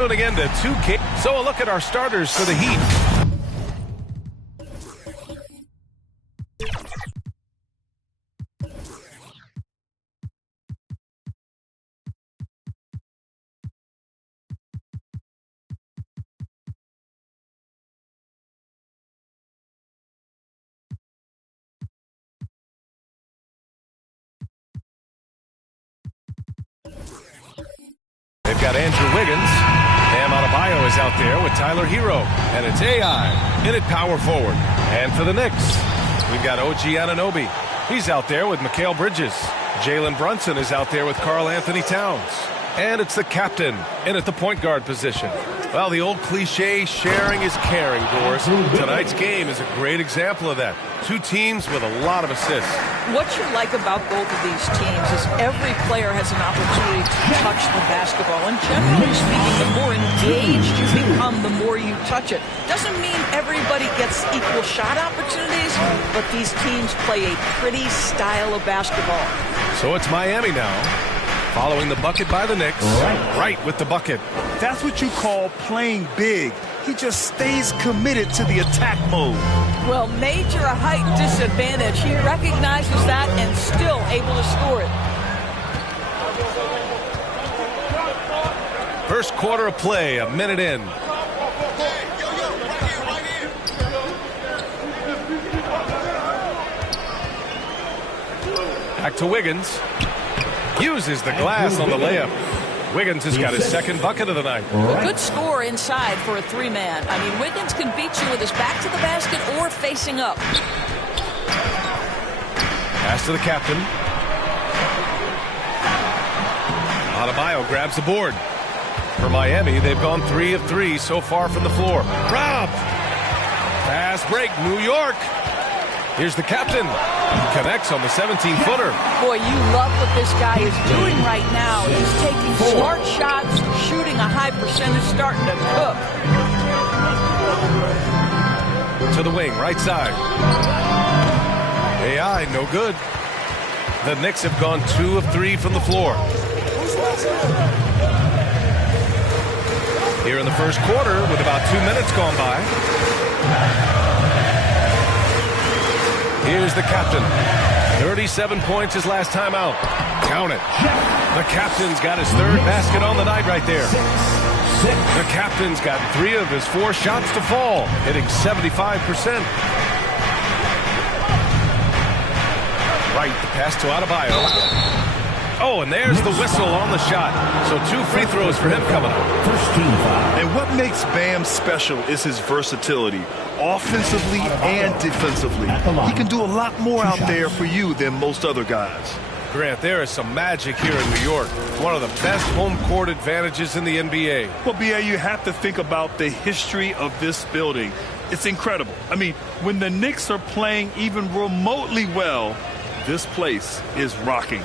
Again to 2K. So a look at our starters for the Heat. They've got Andrew Wiggins. Bam Adebayo is out there with Tyler Hero. And it's AI in at power forward. And for the Knicks, we've got OG Anunoby. He's out there with Mikal Bridges. Jalen Brunson is out there with Karl Anthony Towns. And it's the captain in at the point guard position. Well, the old cliche, sharing is caring, Doris. Tonight's game is a great example of that. Two teams with a lot of assists. What you like about both of these teams is every player has an opportunity to touch the basketball. And generally speaking, the more engaged you become, the more you touch it. Doesn't mean everybody gets equal shot opportunities, but these teams play a pretty style of basketball. So it's Miami now, following the bucket by the Knicks. Right with the bucket. That's what you call playing big. He just stays committed to the attack mode. Well, major height disadvantage. He recognizes that and still able to score it. First quarter of play, a minute in. Back to Wiggins. Uses the glass on the layup. Wiggins has got his second bucket of the night. A good score inside for a three-man. I mean, Wiggins can beat you with his back to the basket or facing up. Pass to the captain. Adebayo grabs the board. For Miami, they've gone 3 of 3 so far from the floor. Robbed. Pass break, New York. Here's the captain. Connects on the 17-footer. Boy, you love what this guy is doing right now. He's taking smart shots, shooting a high percentage, starting to cook. To the wing, right side. AI, no good. The Knicks have gone 2 of 3 from the floor. Here in the first quarter, with about 2 minutes gone by. Here's the captain. 37 points his last time out. Count it. The captain's got his third basket on the night right there. The captain's got 3 of his 4 shots to fall, hitting 75%. Right, the pass to Adebayo. Oh, and there's the whistle on the shot. So 2 free throws for him coming up. First team foul. And what makes Bam special is his versatility, offensively and defensively. He can do a lot more out there for you than most other guys. Grant, there is some magic here in New York. One of the best home court advantages in the NBA. Well, B.A., you have to think about the history of this building. It's incredible. I mean, when the Knicks are playing even remotely well, this place is rocking.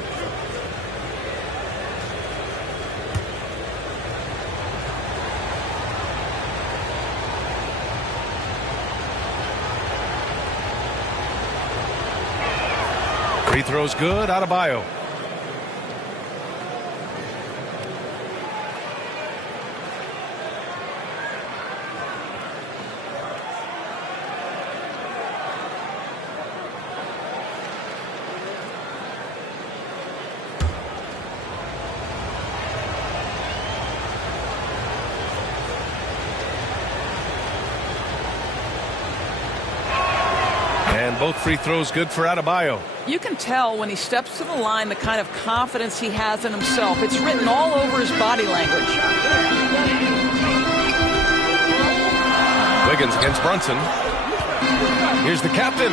Free throws good, Adebayo. And both free throws good for Adebayo. You can tell when he steps to the line the kind of confidence he has in himself. It's written all over his body language. Wiggins against Brunson. Here's the captain.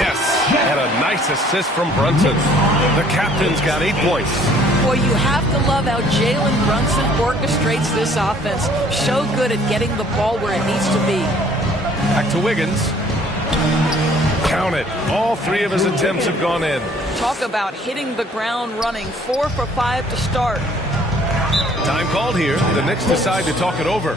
Yes, and a nice assist from Brunson. The captain's got 8 points. Boy, you have to love how Jalen Brunson orchestrates this offense. So good at getting the ball where it needs to be. Back to Wiggins. Count it. All 3 of his attempts have gone in. Talk about hitting the ground running. 4 for 5 to start. Time called here. The Knicks decide to talk it over.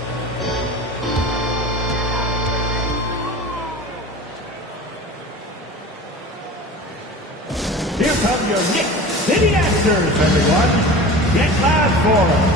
Here come your Knicks City Answers, everyone. Get live for them.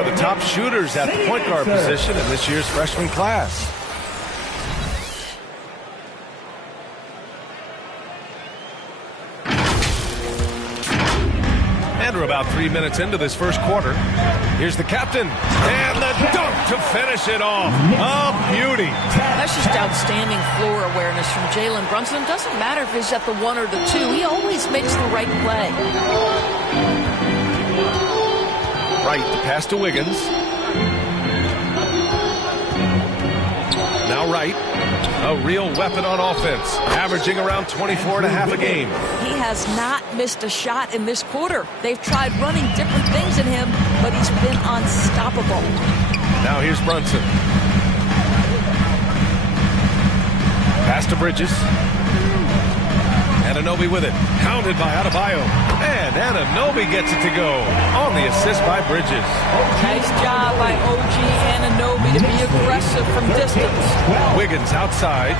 are the top shooters at the point guard position in this year's freshman class. And we're about 3 minutes into this first quarter. Here's the captain. And the dunk to finish it off. A beauty. That's just outstanding floor awareness from Jalen Brunson. It doesn't matter if he's at the 1 or the 2. He always makes the right play. Right, the pass to Wiggins. Now Wright, a real weapon on offense, averaging around 24.5 a game. He has not missed a shot in this quarter. They've tried running different things at him, but he's been unstoppable. Now here's Brunson. Pass to Bridges. Anunoby with it. Counted by Adebayo. And Anunoby gets it to go on the assist by Bridges. Nice job by OG Anunoby to be aggressive from distance. Wiggins outside.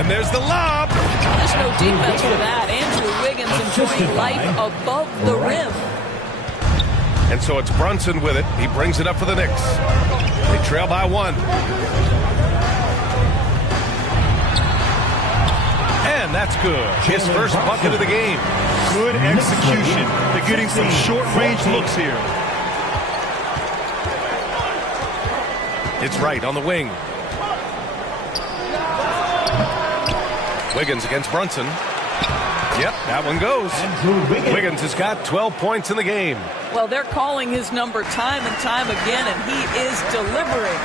And there's the lob. There's no defense for that. Andrew Wiggins enjoying life above the rim. And so it's Brunson with it. He brings it up for the Knicks. They trail by 1. And that's good. His first bucket of the game. Good execution. They're getting some short-range looks here. It's Wright on the wing. Wiggins against Brunson. Yep, that one goes. Wiggins has got 12 points in the game. Well, they're calling his number time and time again, and he is delivering.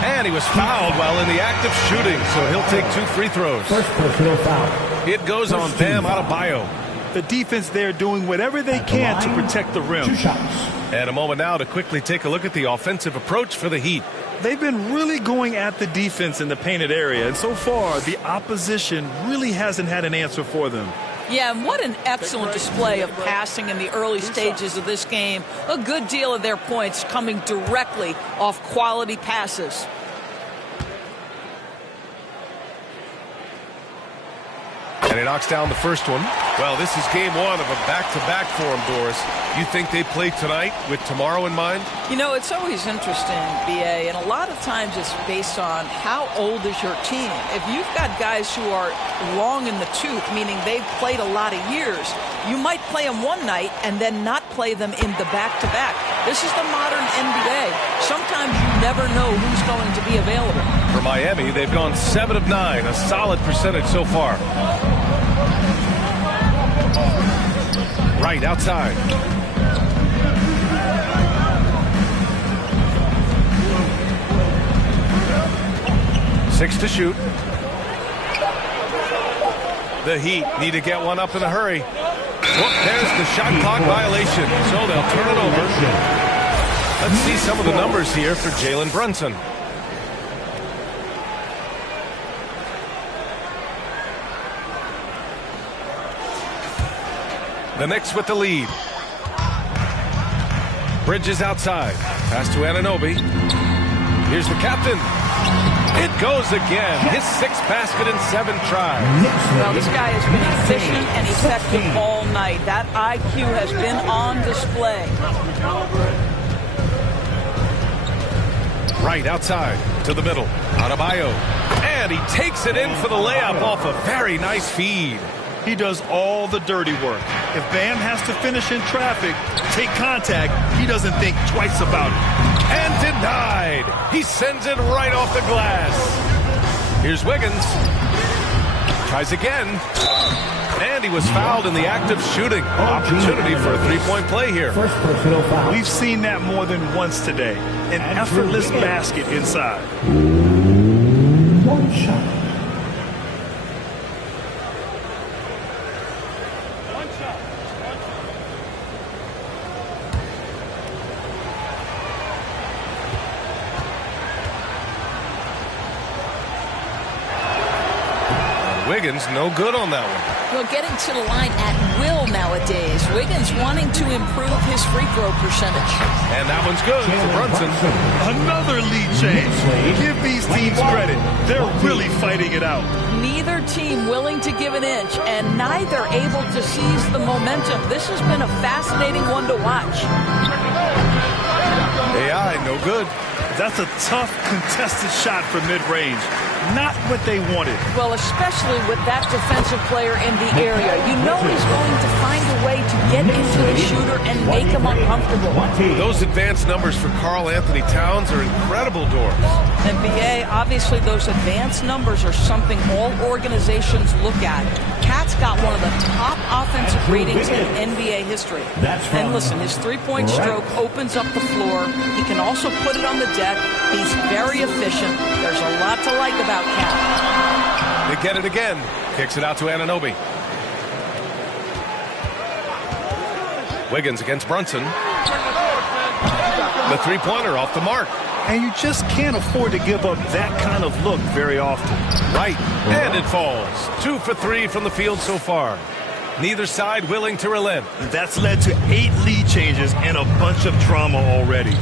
And he was fouled while in the act of shooting, so he'll take 2 free throws. First personal foul. It goes on Bam Adebayo. The defense there doing whatever they can to protect the rim. 2 shots. And a moment now to quickly take a look at the offensive approach for the Heat. They've been really going at the defense in the painted area, and so far the opposition really hasn't had an answer for them. Yeah, and what an excellent display of passing in the early stages of this game. A good deal of their points coming directly off quality passes. And he knocks down the first one. Well, this is game 1 of a back-to-back for him, Doris. You think they play tonight with tomorrow in mind? You know, it's always interesting, B.A., and a lot of times it's based on how old is your team. If you've got guys who are long in the tooth, meaning they've played a lot of years, you might play them one night and then not play them in the back-to-back. This is the modern NBA. Sometimes you never know who's going to be available. For Miami, they've gone 7 of 9, a solid percentage so far. Right outside. Six to shoot. The Heat need to get one up in a hurry. Whoop, there's the shot clock violation, so they'll turn it over. Let's see some of the numbers here for Jalen Brunson. The Knicks with the lead. Bridges outside. Pass to Anunoby. Here's the captain. It goes again. His 6th basket in 7 tries. Well, this guy has been efficient and effective all night. That IQ has been on display. Right outside to the middle. Adebayo. And he takes it in for the layup off a very nice feed. He does all the dirty work. If Bam has to finish in traffic, take contact, he doesn't think twice about it. And denied. He sends it right off the glass. Here's Wiggins. Tries again. And he was fouled in the act of shooting. Opportunity for a 3-point play here. First personal foul. We've seen that more than once today. An effortless basket inside. 1 shot. Wiggins, no good on that one. Well, getting to the line at will nowadays. Wiggins wanting to improve his free throw percentage. And that one's good for Brunson. Another lead change. Give these teams credit. They're really fighting it out. Neither team willing to give an inch, and neither able to seize the momentum. This has been a fascinating one to watch. AI, no good. That's a tough, contested shot from mid-range. Not what they wanted. Well, especially with that defensive player in the area. You know he's going to find a way to get into the shooter and make him uncomfortable. Those advanced numbers for Karl Anthony Towns are incredible, Doris. NBA, obviously those advanced numbers are something all organizations look at. Cat's got one of the top offensive ratings in NBA history. And listen, his three-point stroke opens up the floor. He can also put it on the deck. He's very efficient. There's a lot to like about Cat. They get it again. Kicks it out to Anunoby. Wiggins against Brunson. The three-pointer off the mark. And you just can't afford to give up that kind of look very often. Right, and it falls. 2 for 3 from the field so far. Neither side willing to relent. That's led to 8 lead changes and a bunch of drama already.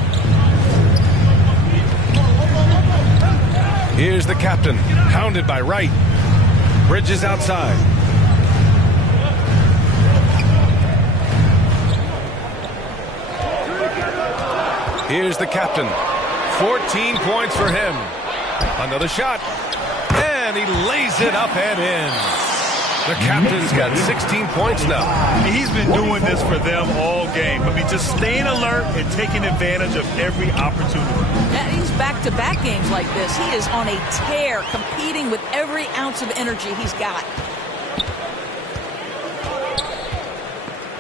Here's the captain, hounded by Wright. Bridges outside. Here's the captain. 14 points for him. Another shot. And he lays it up and in. The captain's got 16 points now. He's been doing this for them all game. I mean, just staying alert and taking advantage of every opportunity. Yeah, he's back-to-back games like this. He is on a tear, competing with every ounce of energy he's got.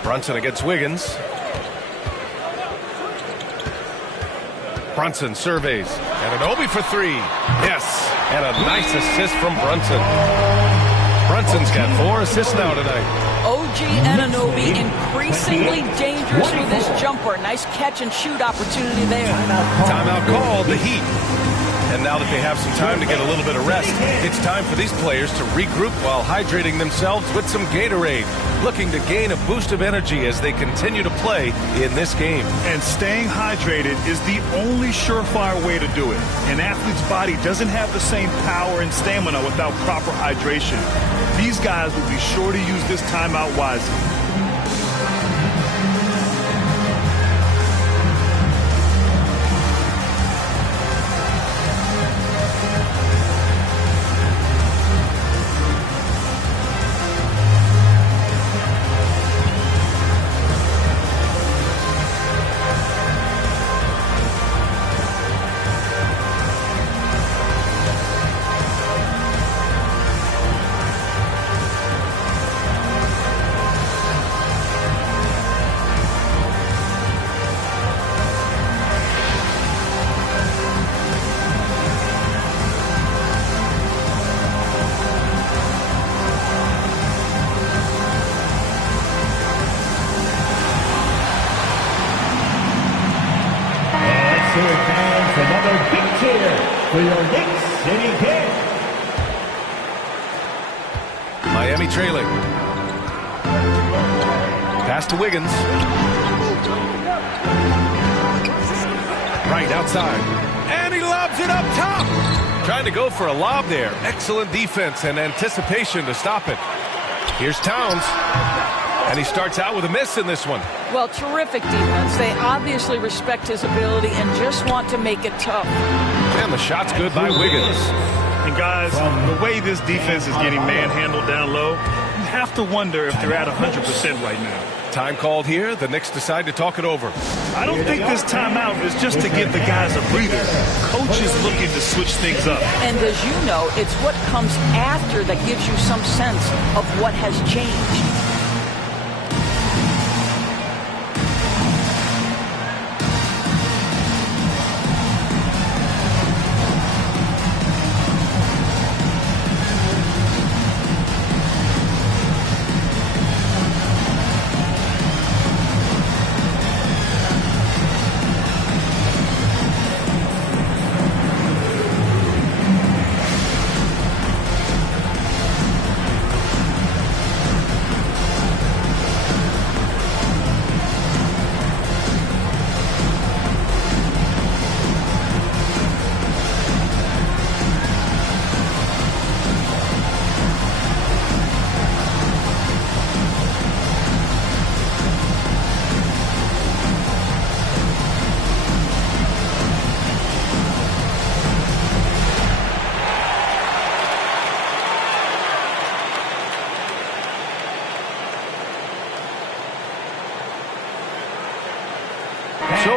Brunson against Wiggins. Brunson surveys. Anunoby for 3. Yes. And a nice assist from Brunson. Brunson's got 4 assists now tonight. OG Anunoby increasingly dangerous with his jumper. Nice catch and shoot opportunity there. Timeout called, the Heat. And now that they have some time to get a little bit of rest, it's time for these players to regroup while hydrating themselves with some Gatorade, looking to gain a boost of energy as they continue to play in this game. And staying hydrated is the only surefire way to do it. An athlete's body doesn't have the same power and stamina without proper hydration. These guys will be sure to use this timeout wisely. Another big cheer for your Knicks City Kings. Miami trailing. Pass to Wiggins. Right outside. And he lobs it up top. Trying to go for a lob there. Excellent defense and anticipation to stop it. Here's Towns. And he starts out with a miss in this one. Well, terrific defense. They obviously respect his ability and just want to make it tough. And the shot's good by Wiggins. And guys, the way this defense is getting manhandled down low, you have to wonder if they're at 100% right now. Time called here. The Knicks decide to talk it over. I don't think this timeout is just to give the guys a breather. Coach is looking to switch things up. And as you know, it's what comes after that gives you some sense of what has changed.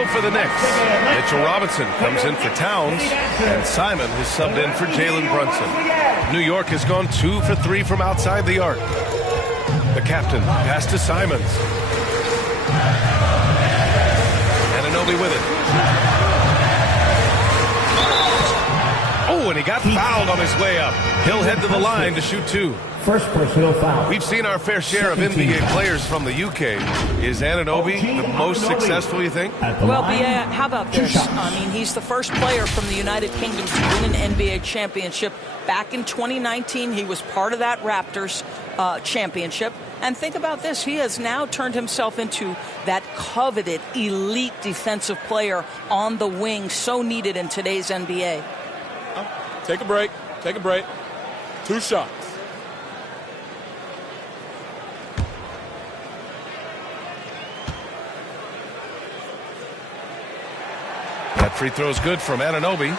for the Knicks. Mitchell Robinson comes in for Towns, and Simon has subbed in for Jalen Brunson. New York has gone 2 for 3 from outside the arc. The captain, pass to Simons. Anunoby with it. Oh, and he got fouled on his way up. He'll head to the line to shoot 2. First personal foul. We've seen our fair share of NBA players from the UK. Is Anunoby the most successful, you think? Well, BA, how about this? I mean, he's the first player from the United Kingdom to win an NBA championship. Back in 2019, he was part of that Raptors championship. And think about this. He has now turned himself into that coveted elite defensive player on the wing, so needed in today's NBA. Take a break. Take a break. 2 shots. That free throw is good from Anunoby.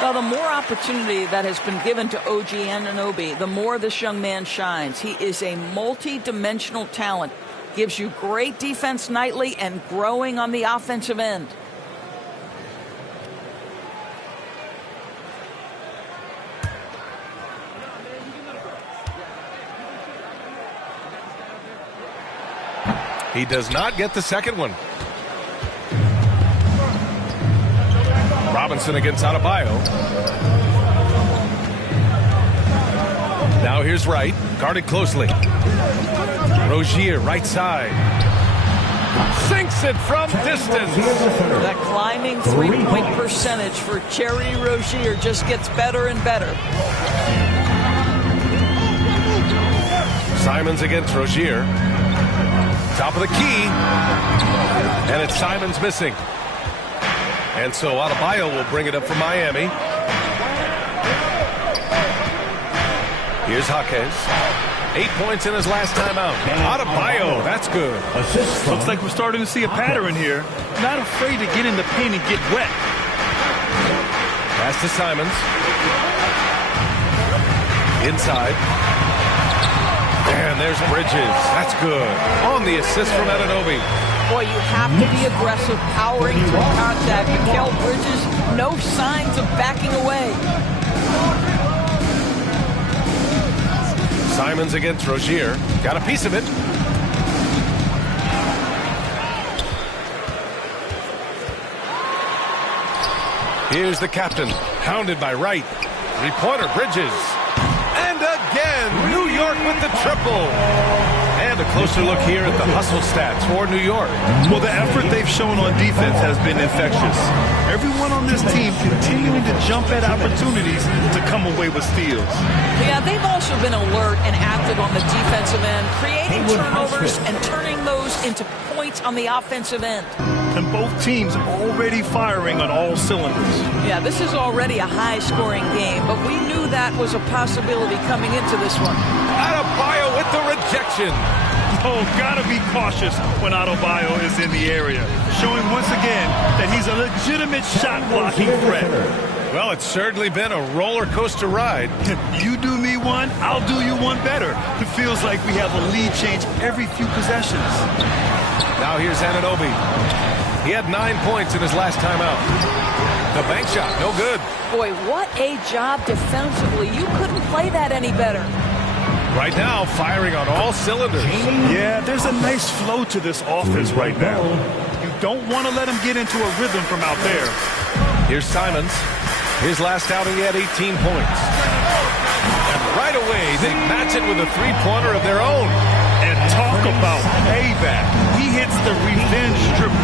Well, the more opportunity that has been given to OG Anunoby, the more this young man shines. He is a multi-dimensional talent. Gives you great defense nightly and growing on the offensive end. He does not get the second one. Robinson against Adebayo. Now here's Wright, guarded closely. Rozier, right side. Sinks it from distance. That climbing three-point percentage for Terry Rozier just gets better and better. Simons against Rozier. Top of the key. And it's Simons missing. And so Adebayo will bring it up for Miami. Here's Jaquez. 8 points in his last time out. Adebayo, that's good. Looks like we're starting to see a pattern here. Not afraid to get in the paint and get wet. Pass to Simons. Inside. And there's Bridges. That's good. On the assist from Anunoby. Boy, you have to be aggressive, powering through contact. Mikal Bridges, no signs of backing away. Simons against Rozier. Got a piece of it. Here's the captain, hounded by Wright. Three-pointer, Bridges. And again, New York with the triple. And a closer look here at the hustle stats for New York. Well, the effort they've shown on defense has been infectious. Everyone on this team continuing to jump at opportunities to come away with steals. Yeah, they've also been alert and active on the defensive end, creating turnovers and turning those into points on the offensive end. And both teams already firing on all cylinders. Yeah, this is already a high-scoring game, but we knew that was a possibility coming into this one. Adebayo with the rejection. Oh, gotta be cautious when Adebayo is in the area, showing once again that he's a legitimate shot-blocking threat. Well, it's certainly been a roller coaster ride. You do me one, I'll do you one better. It feels like we have a lead change every few possessions. Now here's Anunoby. He had 9 points in his last time out. The bank shot, no good. Boy, what a job defensively. You couldn't play that any better. Right now, firing on all cylinders. Yeah, there's a nice flow to this offense right now. You don't want to let him get into a rhythm from out there. Here's Simons. His last outing, he had 18 points. And right away, they match it with a three-pointer of their own. And talk about payback. He hits the revenge triple.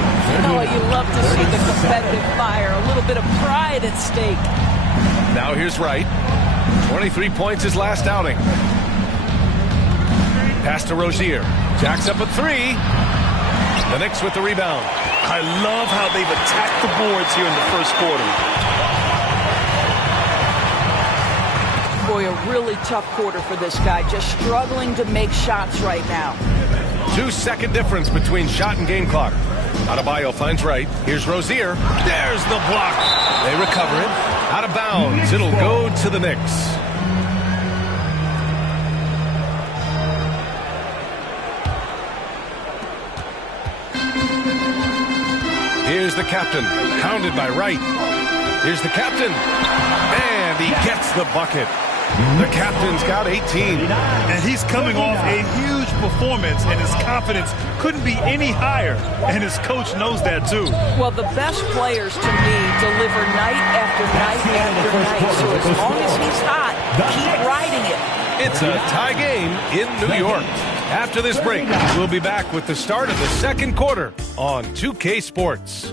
Oh, you love to see the competitive fire. A little bit of pride at stake. Now here's Wright. 23 points his last outing. Pass to Rozier. Jacks up a three. The Knicks with the rebound. I love how they've attacked the boards here in the first quarter. Boy, a really tough quarter for this guy. Just struggling to make shots right now. 2-second difference between shot and game clock. Adebayo finds Wright. Here's Rozier. There's the block. They recover it. Out of bounds. It'll go to the Knicks. Here's Here's the captain, pounded by Wright. Here's the captain, and he gets the bucket. The captain's got 18. And he's coming off a huge performance, and his confidence couldn't be any higher. And his coach knows that, too. Well, the best players, to me, deliver night after night after night. So as long as he's hot, keep riding it. It's a tie game in New York. After this break, we'll be back with the start of the second quarter on 2K Sports.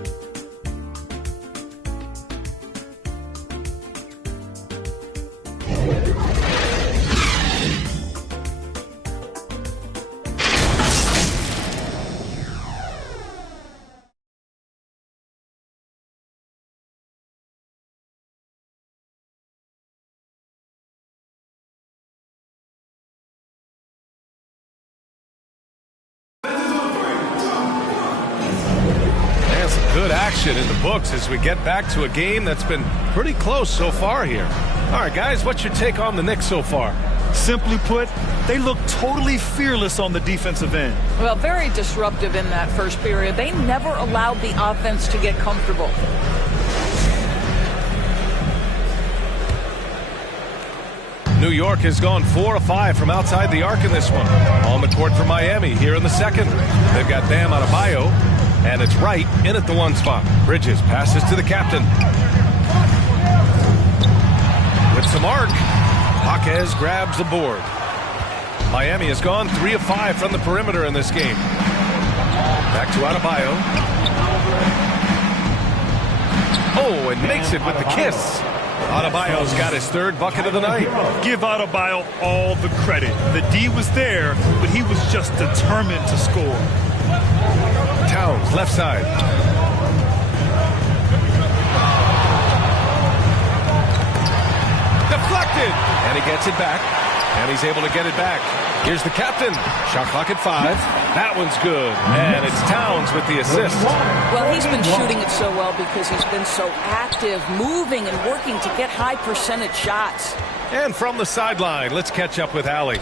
Good action in the books as we get back to a game that's been pretty close so far here. All right, guys, what's your take on the Knicks so far? Simply put, they look totally fearless on the defensive end. Well, very disruptive in that first period. They never allowed the offense to get comfortable. New York has gone 4 of 5 from outside the arc in this one. On the court for Miami here in the second. They've got Bam Adebayo. And it's Wright in at the 1 spot. Bridges passes to the captain. With some arc, Jaquez grabs the board. Miami has gone 3 of 5 from the perimeter in this game. Back to Adebayo. Oh, and makes it with the kiss. Adebayo's got his 3rd bucket of the night. Give Adebayo all the credit. The D was there, but he was just determined to score. Towns, left side. Deflected! And he gets it back. And he's able to get it back. Here's the captain. Shot clock at 5. That one's good. And it's Towns with the assist. Well, he's been shooting it so well because he's been so active, moving and working to get high percentage shots. And from the sideline, let's catch up with Allie.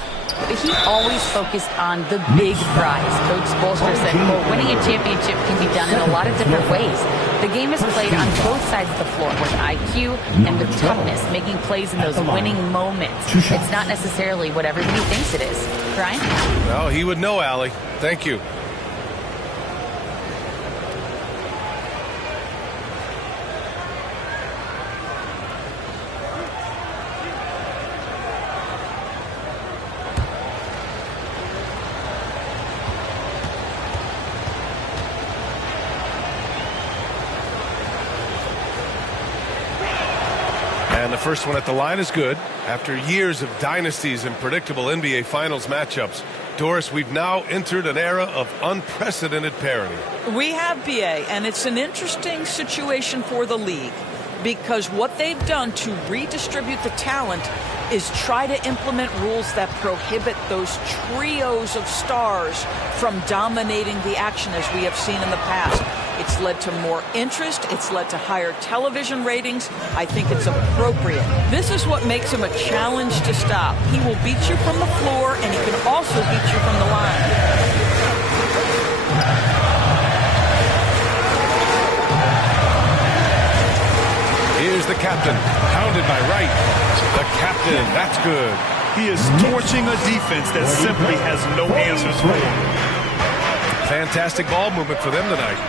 He always focused on the big prize. Coach Spoelstra said, quote, winning a championship can be done in a lot of different ways. The game is played on both sides of the floor with IQ and with toughness, making plays in those winning moments. It's not necessarily what everybody thinks it is. Brian? Well, he would know, Allie. Thank you. And the first one at the line is good. After years of dynasties and predictable NBA Finals matchups, Doris, we've now entered an era of unprecedented parity. We have, BA, and it's an interesting situation for the league because what they've done to redistribute the talent is try to implement rules that prohibit those trios of stars from dominating the action as we have seen in the past. It's led to more interest. It's led to higher television ratings. I think it's appropriate. This is what makes him a challenge to stop. He will beat you from the floor, and he can also beat you from the line. Here's the captain, pounded by Wright. The captain, that's good. He is torching a defense that simply has no answers for him. Fantastic ball movement for them tonight.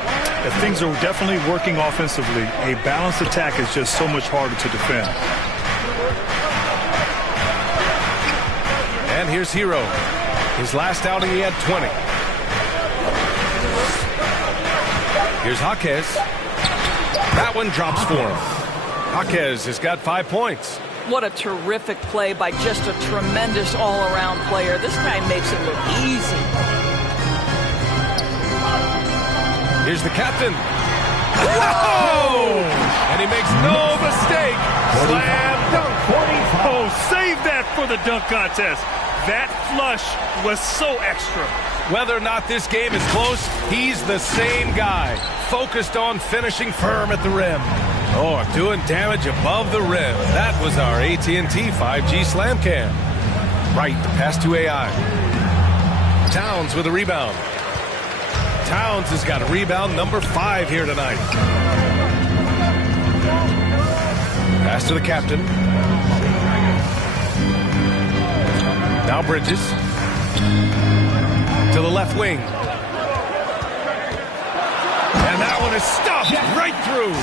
Things are definitely working offensively. A balanced attack is just so much harder to defend. And here's Hero. His last outing, he had 20. Here's Jaquez. That one drops for him. Jaquez has got 5 points. What a terrific play by just a tremendous all-around player. This guy makes it look easy. Here's the captain. Whoa! And he makes no mistake. Slam dunk. Oh, save that for the dunk contest. That flush was so extra. Whether or not this game is close, he's the same guy. Focused on finishing firm at the rim. Oh, doing damage above the rim. That was our AT&T 5G Slam Cam. Right, the pass to AI. Towns with a rebound. Towns has got rebound number 5 here tonight. Pass to the captain. Now Bridges. To the left wing. And that one is stuffed right through.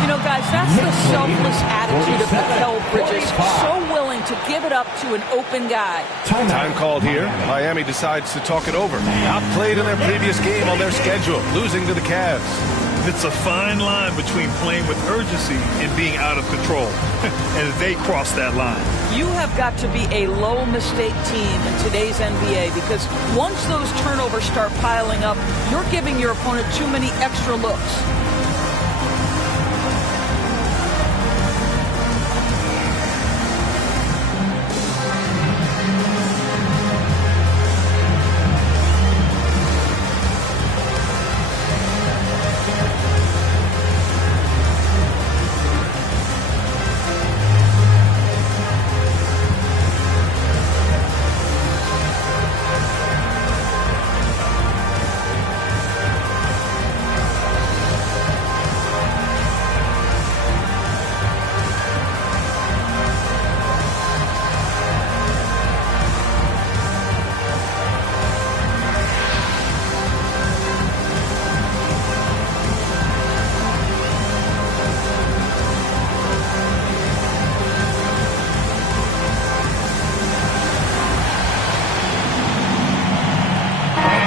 You know, guys, that's the selfless attitude of Mikal Bridges. So willing to give it up to an open guy. Time called here. Miami decides to talk it over. Outplayed in their previous game on their schedule, losing to the Cavs. It's a fine line between playing with urgency and being out of control. And they cross that line. You have got to be a low-mistake team in today's NBA because once those turnovers start piling up, you're giving your opponent too many extra looks.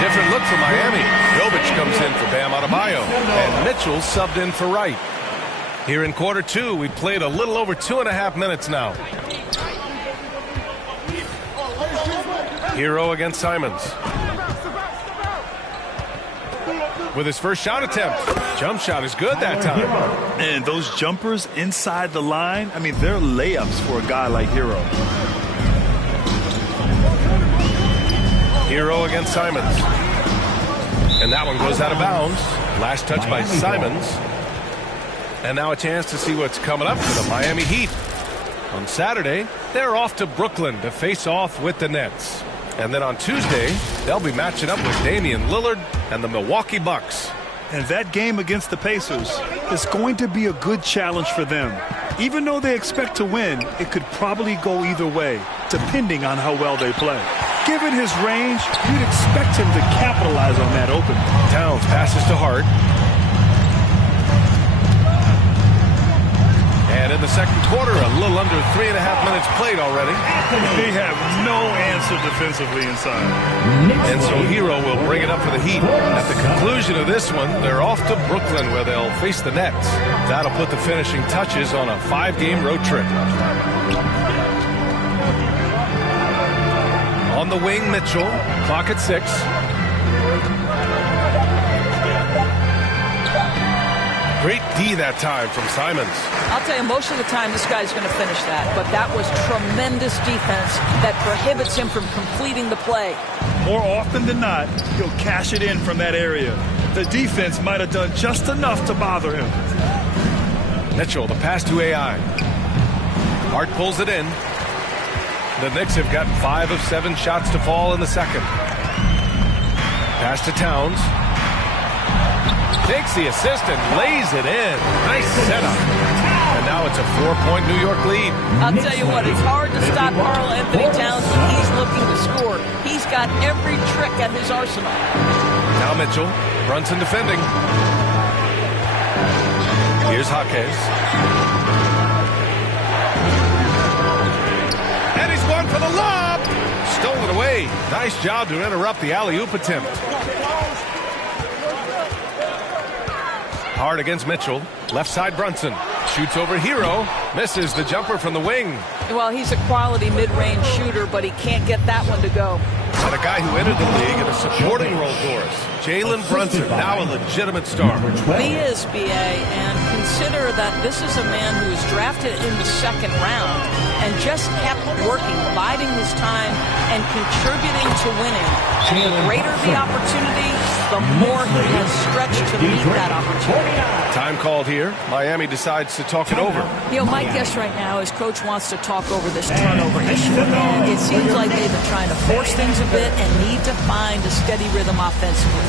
Different look for Miami. Jovic comes in for Bam Adebayo. And Mitchell subbed in for Wright. Here in quarter 2, we played a little over 2.5 minutes now. Hero against Simons. With his first shot attempt. Jump shot is good that time. And those jumpers inside the line, I mean, they're layups for a guy like Hero. Hero against Simons. And that one goes out of bounds. Last touch by Simons. And now a chance to see what's coming up for the Miami Heat. On Saturday, they're off to Brooklyn to face off with the Nets. And then on Tuesday, they'll be matching up with Damian Lillard and the Milwaukee Bucks. And that game against the Pacers is going to be a good challenge for them. Even though they expect to win, it could probably go either way, depending on how well they play. Given his range, you'd expect him to capitalize on that opening. Towns passes to Hart. And in the second quarter, a little under 3.5 minutes played already. They have no answer defensively inside. And so Hero will bring it up for the Heat. At the conclusion of this one, they're off to Brooklyn where they'll face the Nets. That'll put the finishing touches on a 5-game road trip. On the wing, Mitchell. Clock at 6. Great D that time from Simons. I'll tell you, most of the time this guy's going to finish that, but that was tremendous defense that prohibits him from completing the play. More often than not, he'll cash it in from that area. The defense might have done just enough to bother him. Mitchell, the pass to AI. Hart pulls it in. The Knicks have gotten 5 of 7 shots to fall in the second. Pass to Towns. Takes the assist and lays it in. Nice setup. And now it's a 4-point New York lead. I'll tell you what, it's hard to stop Karl-Anthony Towns when he's looking to score. He's got every trick at his arsenal. Now Mitchell. Brunson defending. Here's Jaquez. And he's one for the lob. Stolen away. Nice job to interrupt the alley-oop attempt. Hard against Mitchell. Left side Brunson. Shoots over Hero. Misses the jumper from the wing. Well, he's a quality mid-range shooter, but he can't get that one to go. And a guy who entered the league in a supporting role for us. Jalen Brunson, now a legitimate star. He is, B.A., and consider that this is a man who was drafted in the second round and just kept working, biding his time, and contributing to winning. And the greater the opportunity, the more he has stretched to meet that opportunity. Time called here. Miami decides to talk it over. You know, my guess right now is Coach wants to talk over this turnover issue. And it seems like they've been trying to force things a bit and need to find a steady rhythm offensively.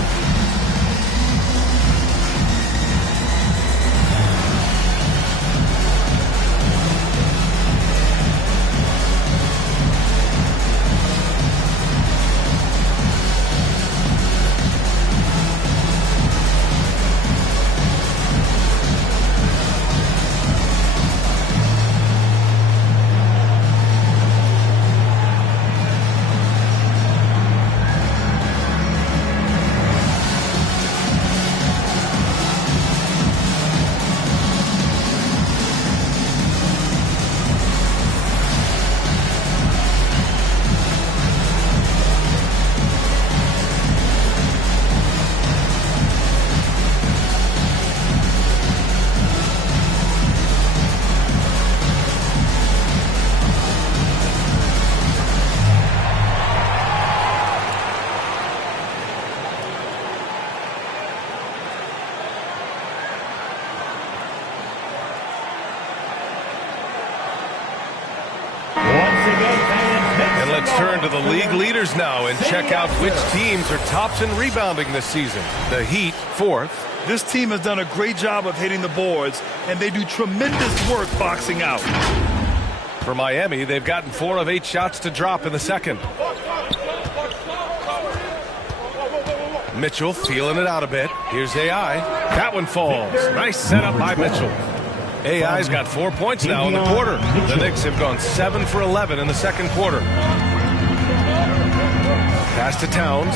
turn to the league leaders now and check out which teams are tops in rebounding this season. The Heat, 4th. This team has done a great job of hitting the boards, and they do tremendous work boxing out. For Miami, they've gotten 4 of 8 shots to drop in the second. Mitchell feeling it out a bit. Here's AI. That one falls. Nice setup by Mitchell. AI's got 4 points now in the quarter. The Knicks have gone 7 for 11 in the second quarter. Pass to Towns.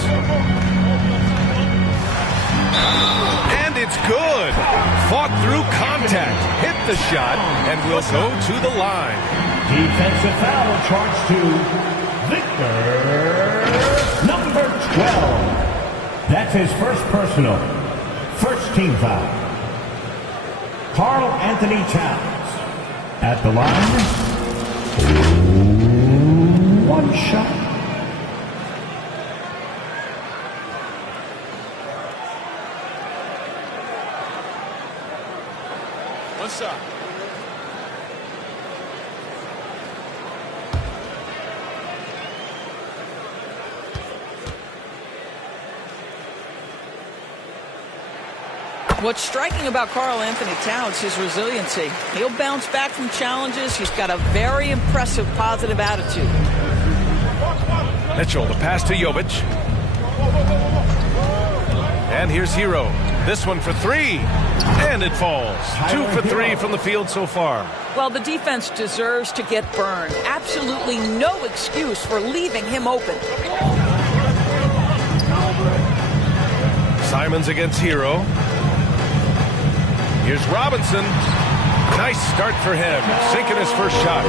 And it's good. Fought through contact. Hit the shot and will go to the line. Defensive foul charged to Victor, number 12. That's his first personal. First team foul. Karl Anthony Towns at the line. 1 shot. One shot. What's striking about Karl Anthony Towns is resiliency. He'll bounce back from challenges. He's got a very impressive positive attitude. Mitchell, the pass to Jovic. And here's Hero. This one for 3. And it falls. 2 for 3 from the field so far. Well, the defense deserves to get burned. Absolutely no excuse for leaving him open. Simons against Hero. Here's Robinson. Nice start for him. Sinking his first shot.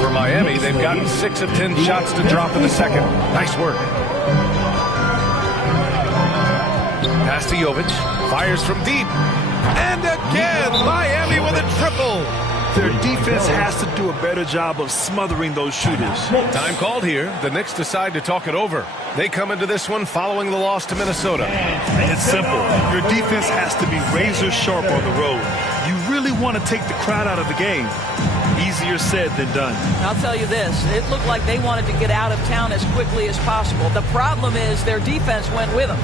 For Miami, they've gotten 6 of 10 shots to drop in the second. Nice work. Pass to Jovic. Fires from deep. And again, Miami with a triple. Their defense has to do a better job of smothering those shooters. Time called here. The Knicks decide to talk it over. They come into this one following the loss to Minnesota. It's simple. Your defense has to be razor sharp on the road. You really want to take the crowd out of the game. Easier said than done. I'll tell you this. It looked like they wanted to get out of town as quickly as possible. The problem is their defense went with them.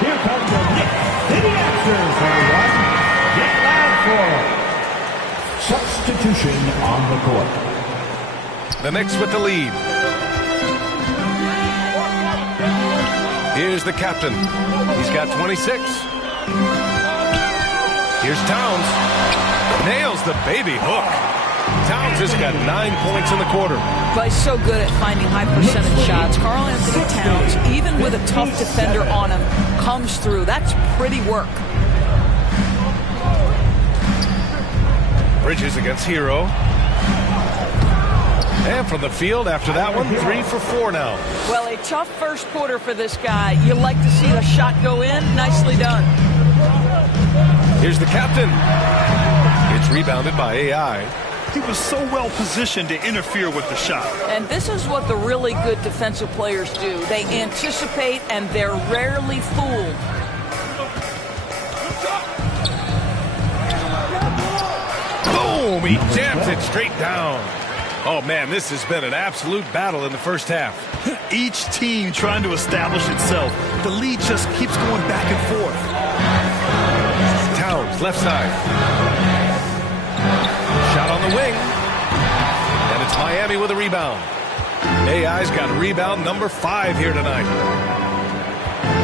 Here comes the Knicks in the action, everyone. Get loud for substitution on the court. The Knicks with the lead. Here's the captain. He's got 26. Here's Towns. Nails the baby hook. Towns has got 9 points in the quarter. But he's so good at finding high percentage shots. Karl Anthony Towns, even with a tough defender on him, comes through. That's pretty work. Bridges against Hero. And from the field after that one, 3 for 4 now. Well, a tough first quarter for this guy. You like to see the shot go in. Nicely done. Here's the captain. It's rebounded by AI. He was so well positioned to interfere with the shot. And this is what the really good defensive players do. They anticipate and they're rarely fooled. Boom! He jams it straight down. Oh, man, this has been an absolute battle in the first half. Each team trying to establish itself. The lead just keeps going back and forth. Towns, left side. Shot on the wing. And it's Miami with a rebound. AI's got rebound number 5 here tonight.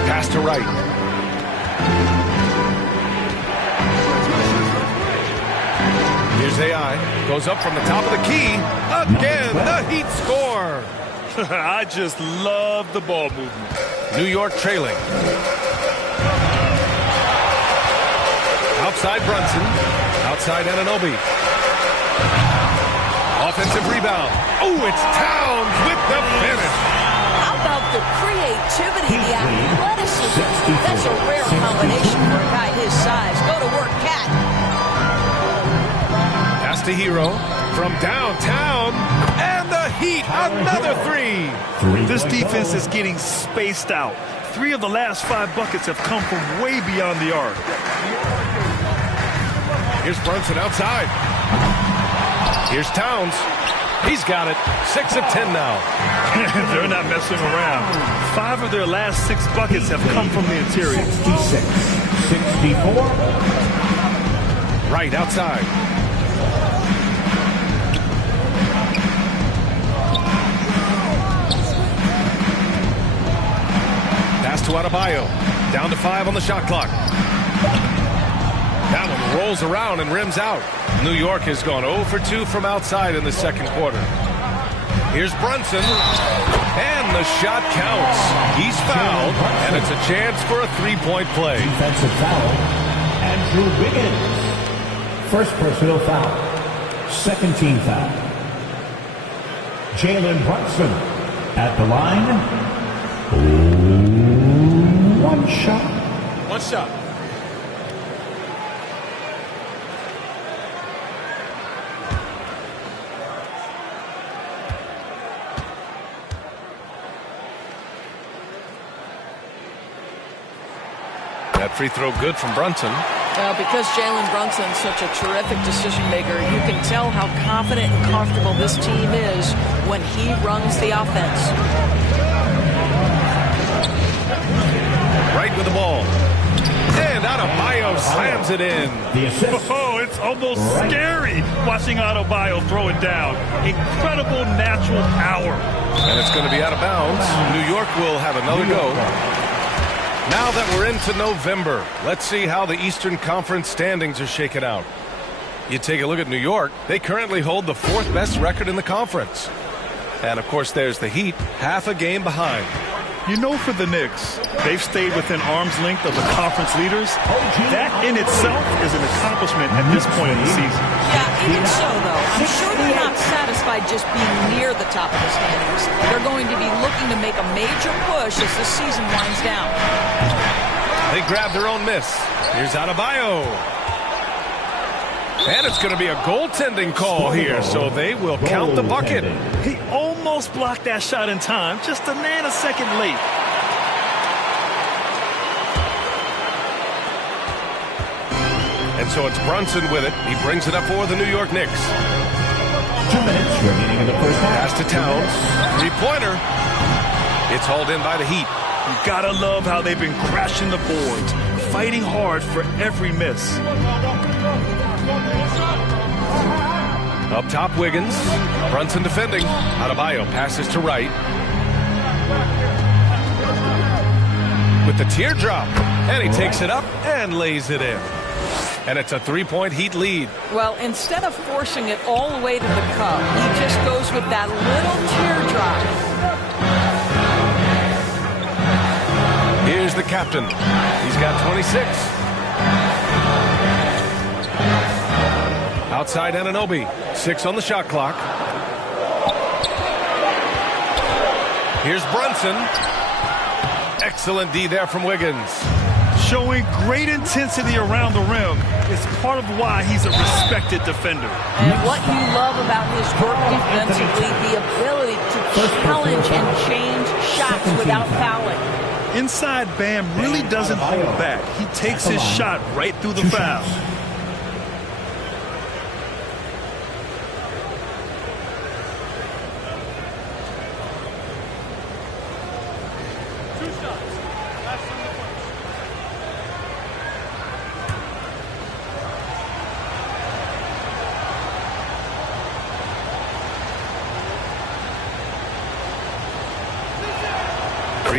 Pass to Wright. Here's AI. Goes up from the top of the key. Again, the Heat score. I just love the ball movement. New York trailing. Outside Brunson. Outside Anunoby. Offensive rebound. Oh, it's Towns with the finish. How about the creativity, the athleticism? That's a rare combination for a guy his size. Go to work, Cat. Pass to Hero from downtown. And the Heat, another 3. This defense is getting spaced out. 3 of the last 5 buckets have come from way beyond the arc. Here's Brunson outside. Here's Towns. He's got it. 6 of 10 now. They're not messing around. 5 of their last 6 buckets have come from the interior. 66, 64. Right outside. Pass to Adebayo. Down to 5 on the shot clock. That one rolls around and rims out. New York has gone 0 for 2 from outside in the second quarter. Here's Brunson. And the shot counts. He's fouled, and it's a chance for a 3-point play. Defensive foul. Andrew Wiggins. First personal foul. Second team foul. Jalen Brunson at the line. 1 shot. 1 shot. That free throw good from Brunson. Because Jalen Brunson's such a terrific decision maker, you can tell how confident and comfortable this team is when he runs the offense. Right with the ball. And Adebayo slams it in. The assist. Oh, it's almost scary watching Adebayo throw it down. Incredible natural power. And it's going to be out of bounds. New York will have another go. Now that we're into November, let's see how the Eastern Conference standings are shaken out. You take a look at New York. They currently hold the 4th best record in the conference. And, of course, there's the Heat, half a game behind. You know, for the Knicks, they've stayed within arm's length of the conference leaders. That in itself is an accomplishment at this point in the season. Yeah, even so, though, I'm sure they're not satisfied just being near the top of the standings. They're going to be looking to make a major push as the season winds down. They grab their own miss. Here's Adebayo. And it's going to be a goaltending call here, so they will count the bucket. He almost blocked that shot in time, just a nanosecond late. And so it's Brunson with it. He brings it up for the New York Knicks. 2 minutes remaining in the first half. Pass to Towns. 3-pointer. It's hauled in by the Heat. You gotta love how they've been crashing the boards, fighting hard for every miss. Up top, Wiggins. Brunson defending. Adebayo passes to Wright. With the teardrop. And he takes it up and lays it in. And it's a 3-point Heat lead. Well, instead of forcing it all the way to the cup, he just goes with that little teardrop. Here's the captain. He's got 26. Outside Anunoby. 6 on the shot clock. Here's Brunson. Excellent D there from Wiggins. Showing great intensity around the rim is part of why he's a respected defender. And what you love about his work defensively, the ability to challenge and change shots without fouling. Inside, Bam really doesn't hold back. He takes his shot right through the foul.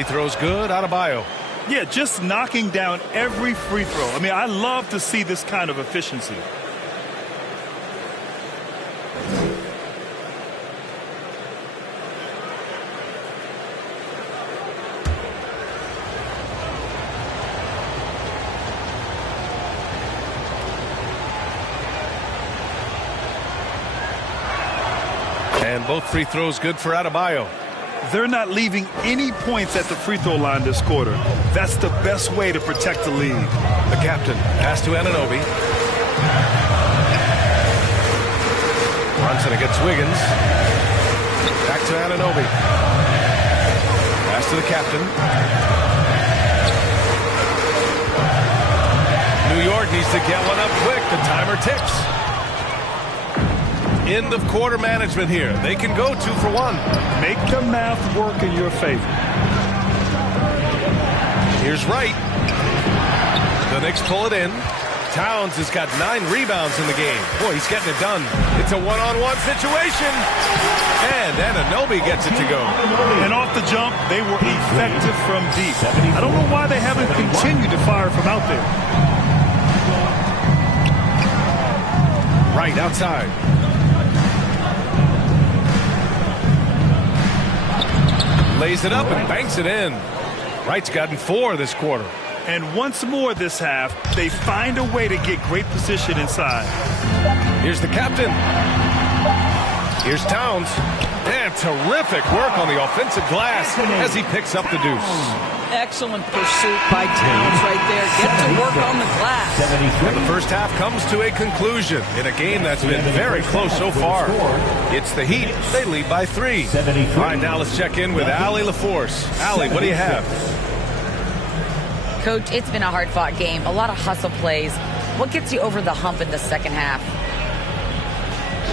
Free throws good. Adebayo. Yeah, just knocking down every free throw. I mean, I love to see this kind of efficiency. And both free throws good for Adebayo. They're not leaving any points at the free throw line this quarter. That's the best way to protect the lead. The captain pass to Anunoby. Brunson against Wiggins. Back to Anunoby. Pass to the captain. New York needs to get one up quick. The timer ticks. End of quarter management here. They can go 2 for 1. Make the math work in your favor. Here's Wright. The Knicks pull it in. Towns has got 9 rebounds in the game. Boy, he's getting it done. It's a one-on-one situation. And Anunoby gets it to go. And off the jump, they were effective from deep. I don't know why they haven't continued to fire from out there. Wright outside. Lays it up and banks it in. Wright's gotten 4 this quarter. And once more this half, they find a way to get great position inside. Here's the captain. Here's Towns. And terrific work on the offensive glass as he picks up the deuce. Excellent pursuit by Towns right there. Get to work on the glass. And the first half comes to a conclusion in a game that's been very close so far. It's the Heat. They lead by 3. All right, now let's check in with Allie LaForce. Allie, what do you have? Coach, it's been a hard-fought game. A lot of hustle plays. What gets you over the hump in the second half?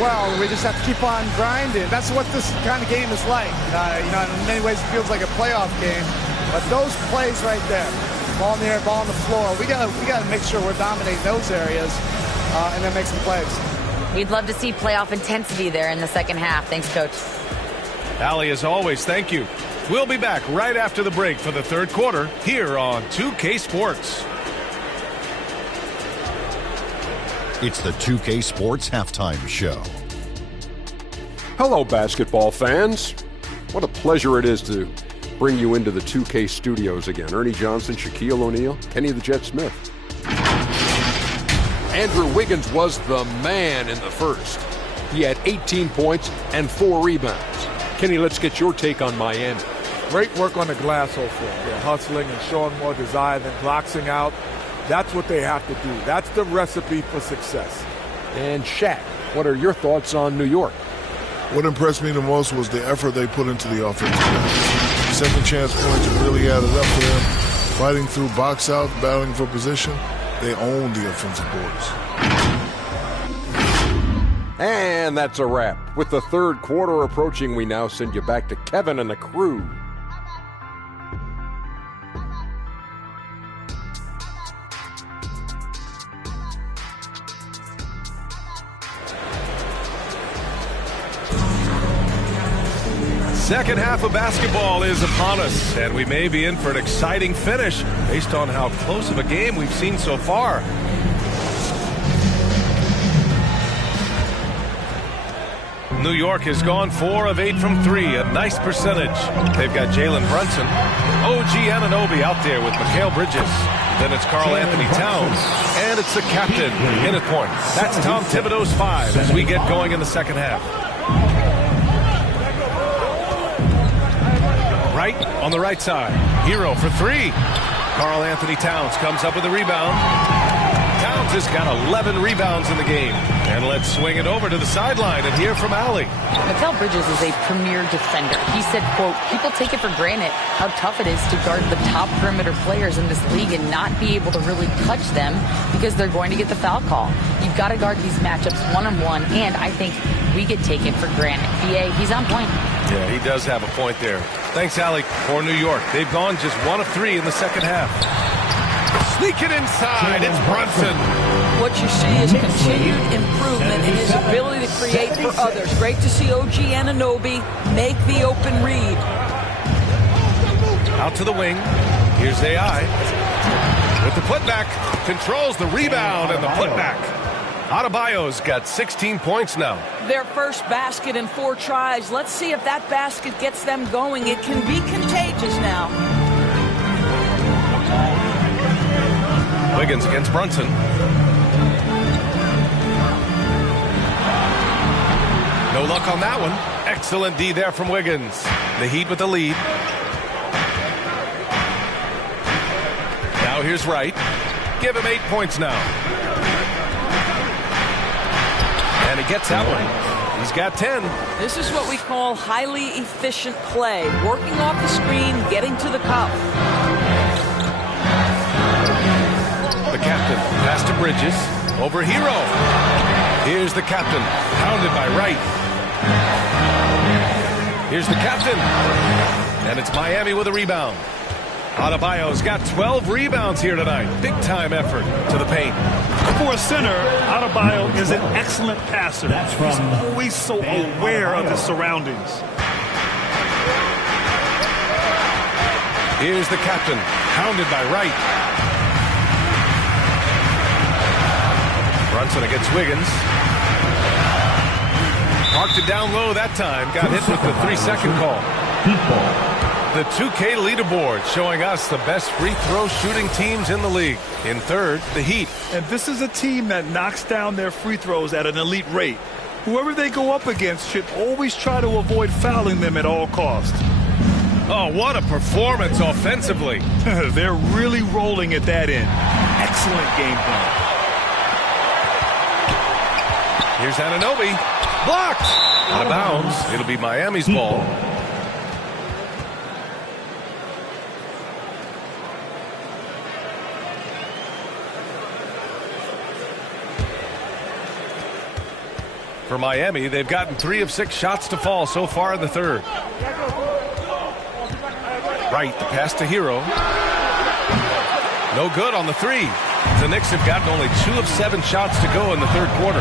Well, we just have to keep on grinding. That's what this kind of game is like. In many ways, it feels like a playoff game. But those plays right there, ball in the air, ball on the floor, we gotta make sure we're dominating those areas and then make some plays. We'd love to see playoff intensity there in the second half. Thanks, Coach. Allie, as always, thank you. We'll be back right after the break for the third quarter here on 2K Sports. It's the 2K Sports Halftime Show. Hello, basketball fans. What a pleasure it is to bring you into the 2K studios again. Ernie Johnson, Shaquille O'Neal, Kenny the Jet Smith. Andrew Wiggins was the man in the first. He had 18 points and 4 rebounds. Kenny, let's get your take on Miami. Great work on the glass so far. They're hustling and showing more desire than boxing out. That's what they have to do. That's the recipe for success. And Shaq, what are your thoughts on New York? What impressed me the most was the effort they put into the offensive game. Second chance points really added up for them. Fighting through box out, battling for position, they own the offensive boards. And that's a wrap. With the third quarter approaching, we now send you back to Kevin and the crew. Second half of basketball is upon us, and we may be in for an exciting finish based on how close of a game we've seen so far. New York has gone 4 of 8 from 3, a nice percentage. They've got Jalen Brunson, OG Anunoby out there with Mikal Bridges. Then it's Karl Anthony Towns, and it's the captain in at point. That's Tom Thibodeau's 5 as we get going in the second half. Right on the right side. Hero for 3. Karl Anthony Towns comes up with a rebound. Towns has got 11 rebounds in the game. And let's swing it over to the sideline and hear from Allie. Mikal Bridges is a premier defender. He said, quote, people take it for granted how tough it is to guard the top perimeter players in this league and not be able to really touch them because they're going to get the foul call. You've got to guard these matchups one-on-one, and I think we get taken for granted. BA, he's on point. Yeah, he does have a point there. Thanks, Allie. For New York, they've gone just 1 of 3 in the second half. Sneaking inside, it's Brunson. What you see is continued improvement in his ability to create for others. Great to see OG Anunoby make the open read. Out to the wing. Here's AI. With the putback. Controls the rebound and the putback. Adebayo's got 16 points now. Their first basket in 4 tries. Let's see if that basket gets them going. It can be contagious now. Wiggins against Brunson. No luck on that one. Excellent D there from Wiggins. The Heat with the lead. Now here's Wright. Give him 8 points now. And he gets that one. He's got 10. This is what we call highly efficient play. Working off the screen, getting to the cup. The captain. Pass to Bridges. Over Hero. Here's the captain. Pounded by Wright. Here's the captain. And it's Miami with a rebound. Adebayo's got 12 rebounds here tonight. Big-time effort to the paint. For a center, Adebayo is an excellent passer. He's always so aware of his surroundings. Here's the captain, pounded by Wright. Brunson against Wiggins. Parked it down low that time. Got hit with the 3-second call. The 2K leaderboard showing us the best free throw shooting teams in the league. In third, the Heat. And this is a team that knocks down their free throws at an elite rate. Whoever they go up against should always try to avoid fouling them at all costs. Oh, what a performance offensively. They're really rolling at that end. Excellent game plan. Here's Anunoby. Blocked. Out of bounds. It'll be Miami's ball. For Miami, they've gotten 3 of 6 shots to fall so far in the third. Right, the pass to Hero. No good on the 3. The Knicks have gotten only 2 of 7 shots to go in the third quarter.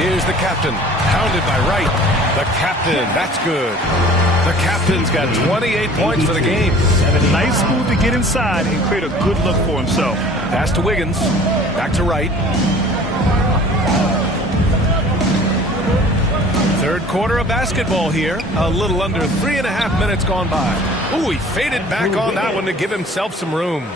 Here's the captain, pounded by Wright. The captain, that's good. The captain's got 28 points for the game. Nice move to get inside and create a good look for himself. Pass to Wiggins. Back to Wright. Third quarter of basketball here. A little under 3.5 minutes gone by. Ooh, he faded back on that one to give himself some room.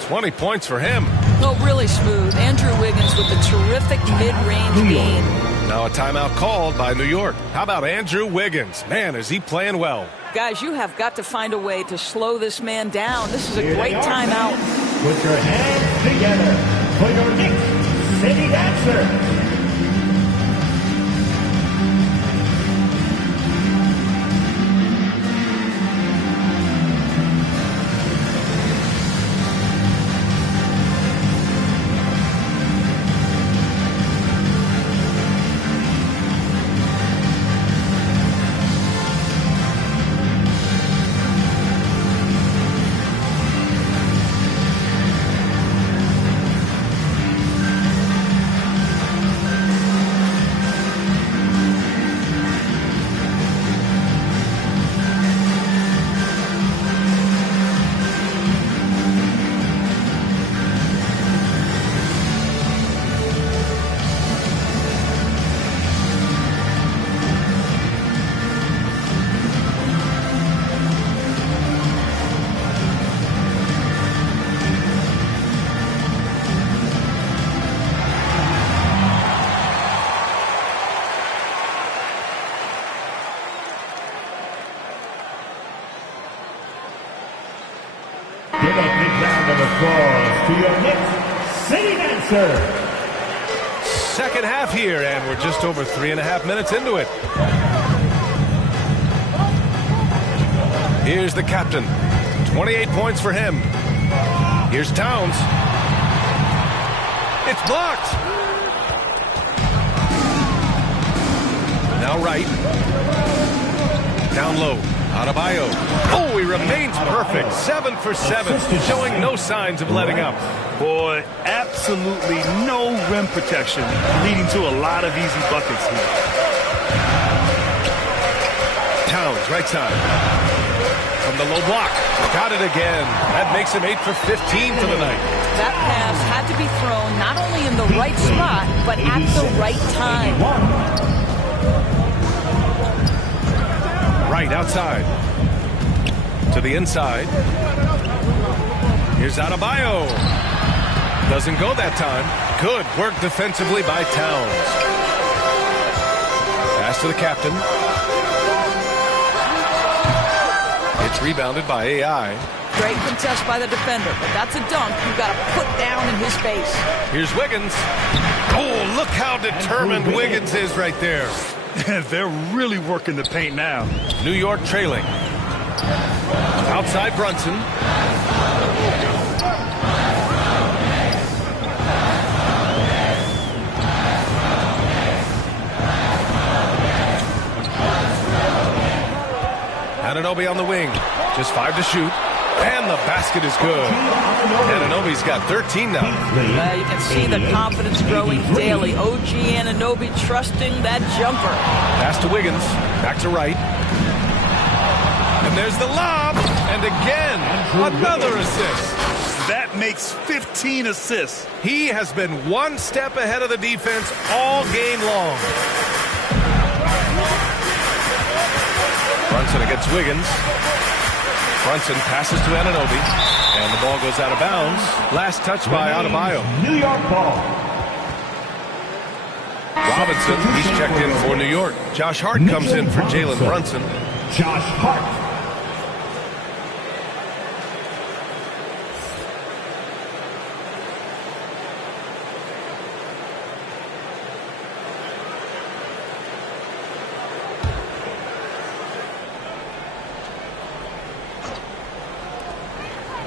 20 points for him. Oh, really smooth. Andrew Wiggins with a terrific mid-range game. Now a timeout called by New York. How about Andrew Wiggins? Man, is he playing well. Guys, you have got to find a way to slow this man down. This is a great timeout. Put your hands together for your Knicks City Dancer. Give a big round of applause to your Knicks City Dancer. Second half here, and we're just over 3.5 minutes into it. Here's the captain. 28 points for him. Here's Towns. It's blocked. Now Wright. Down low. Adebayo. Oh, he remains perfect. 7 for 7, showing no signs of letting up. Boy, absolutely no rim protection, leading to a lot of easy buckets here. Towns right side. From the low block. Got it again. That makes him 8 for 15 for the night. That pass had to be thrown not only in the right spot, but at the right time. Right outside. To the inside. Here's Adebayo. Doesn't go that time. Good work defensively by Towns. Pass to the captain. It's rebounded by AI. Great contest by the defender, but that's a dunk you've got to put down in his face. Here's Wiggins. Oh, look how determined Wiggins is right there. They're really working the paint now. New York trailing. Outside Brunson. Anunoby on the wing. Just 5 to shoot. And the basket is good. Anunoby's got 13 now. You can see the confidence growing daily. OG Anunoby trusting that jumper. Pass to Wiggins. Back to right. And there's the lob. And again, another assist. That makes 15 assists. He has been one step ahead of the defense all game long. Brunson against Wiggins. Brunson passes to Anunoby. And the ball goes out of bounds. Last touch by Adebayo. New York ball. Robinson, he's checked in for New York. Josh Hart comes in for Jalen Brunson. Josh Hart.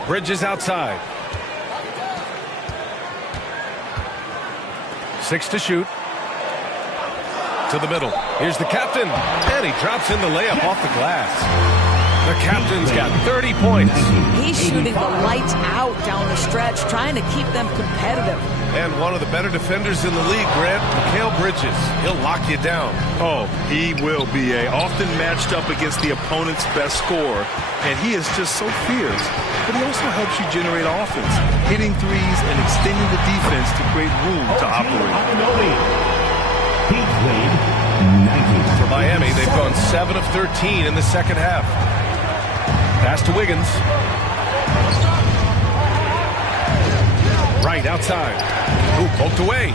Bridges outside. 6 to shoot. To the middle. Here's the captain. And he drops in the layup off the glass. The captain's got 30 points. He's shooting the lights out down the stretch, trying to keep them competitive. And one of the better defenders in the league, Grant, Mikal Bridges. He'll lock you down. Oh, he will be often matched up against the opponent's best scorer. And he is just so fierce. But he also helps you generate offense, hitting threes and extending the defense to create room to operate. He played 90. For Miami, they've gone 7 of 13 in the second half. Pass to Wiggins. Right outside. Ooh, poked away.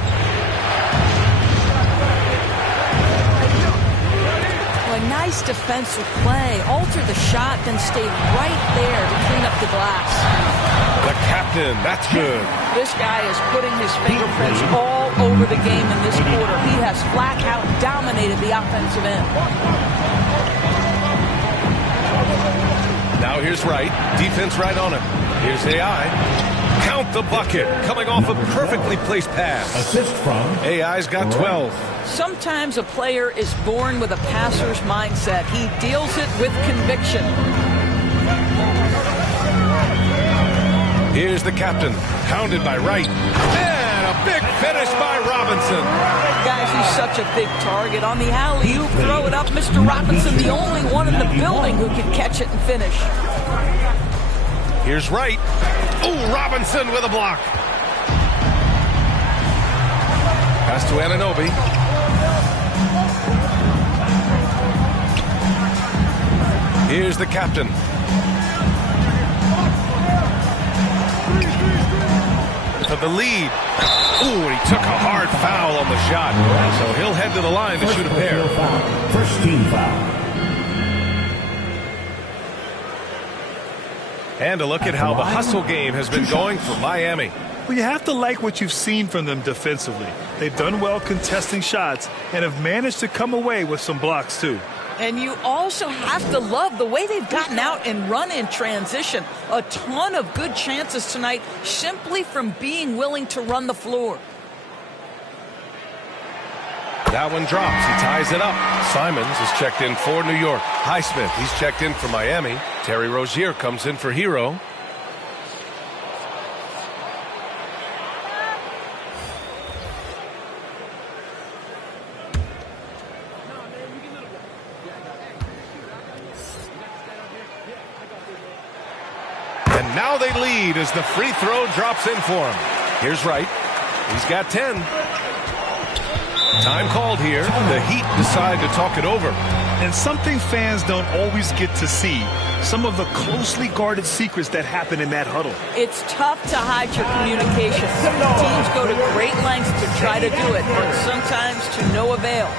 A nice defensive play. Alter the shot, then stay right there to clean up the glass. The captain, that's good. This guy is putting his fingerprints all over the game in this quarter. He has flat out dominated the offensive end. Now here's Wright. Defense right on him. Here's AI. Count the bucket. Coming off a perfectly placed pass. Assist from AI's got 12. Sometimes a player is born with a passer's mindset. He deals it with conviction. Here's the captain. Pounded by Wright. And a big finish by Robinson. Guys, he's such a big target. On the alley-oop, throw it up. Mr. Robinson, the only one in the building who can catch it and finish. Here's Wright. Oh, Robinson with a block. Pass to Anunoby. Here's the captain. To the lead. Ooh, he took a hard foul on the shot. So he'll head to the line to shoot a pair. First team foul. And a look at how the hustle game has been going for Miami. Well, you have to like what you've seen from them defensively. They've done well contesting shots and have managed to come away with some blocks, too. And you also have to love the way they've gotten out and run in transition. A ton of good chances tonight simply from being willing to run the floor. That one drops. He ties it up. Simons is checked in for New York. Highsmith, he's checked in for Miami. Terry Rozier comes in for Hero. now they lead as the free throw drops in for him. Here's Wright. He's got 10. Time called here. The Heat decide to talk it over. And something fans don't always get to see, some of the closely guarded secrets that happen in that huddle. It's tough to hide your communication. Teams go to great lengths to try to do it, but sometimes to no avail.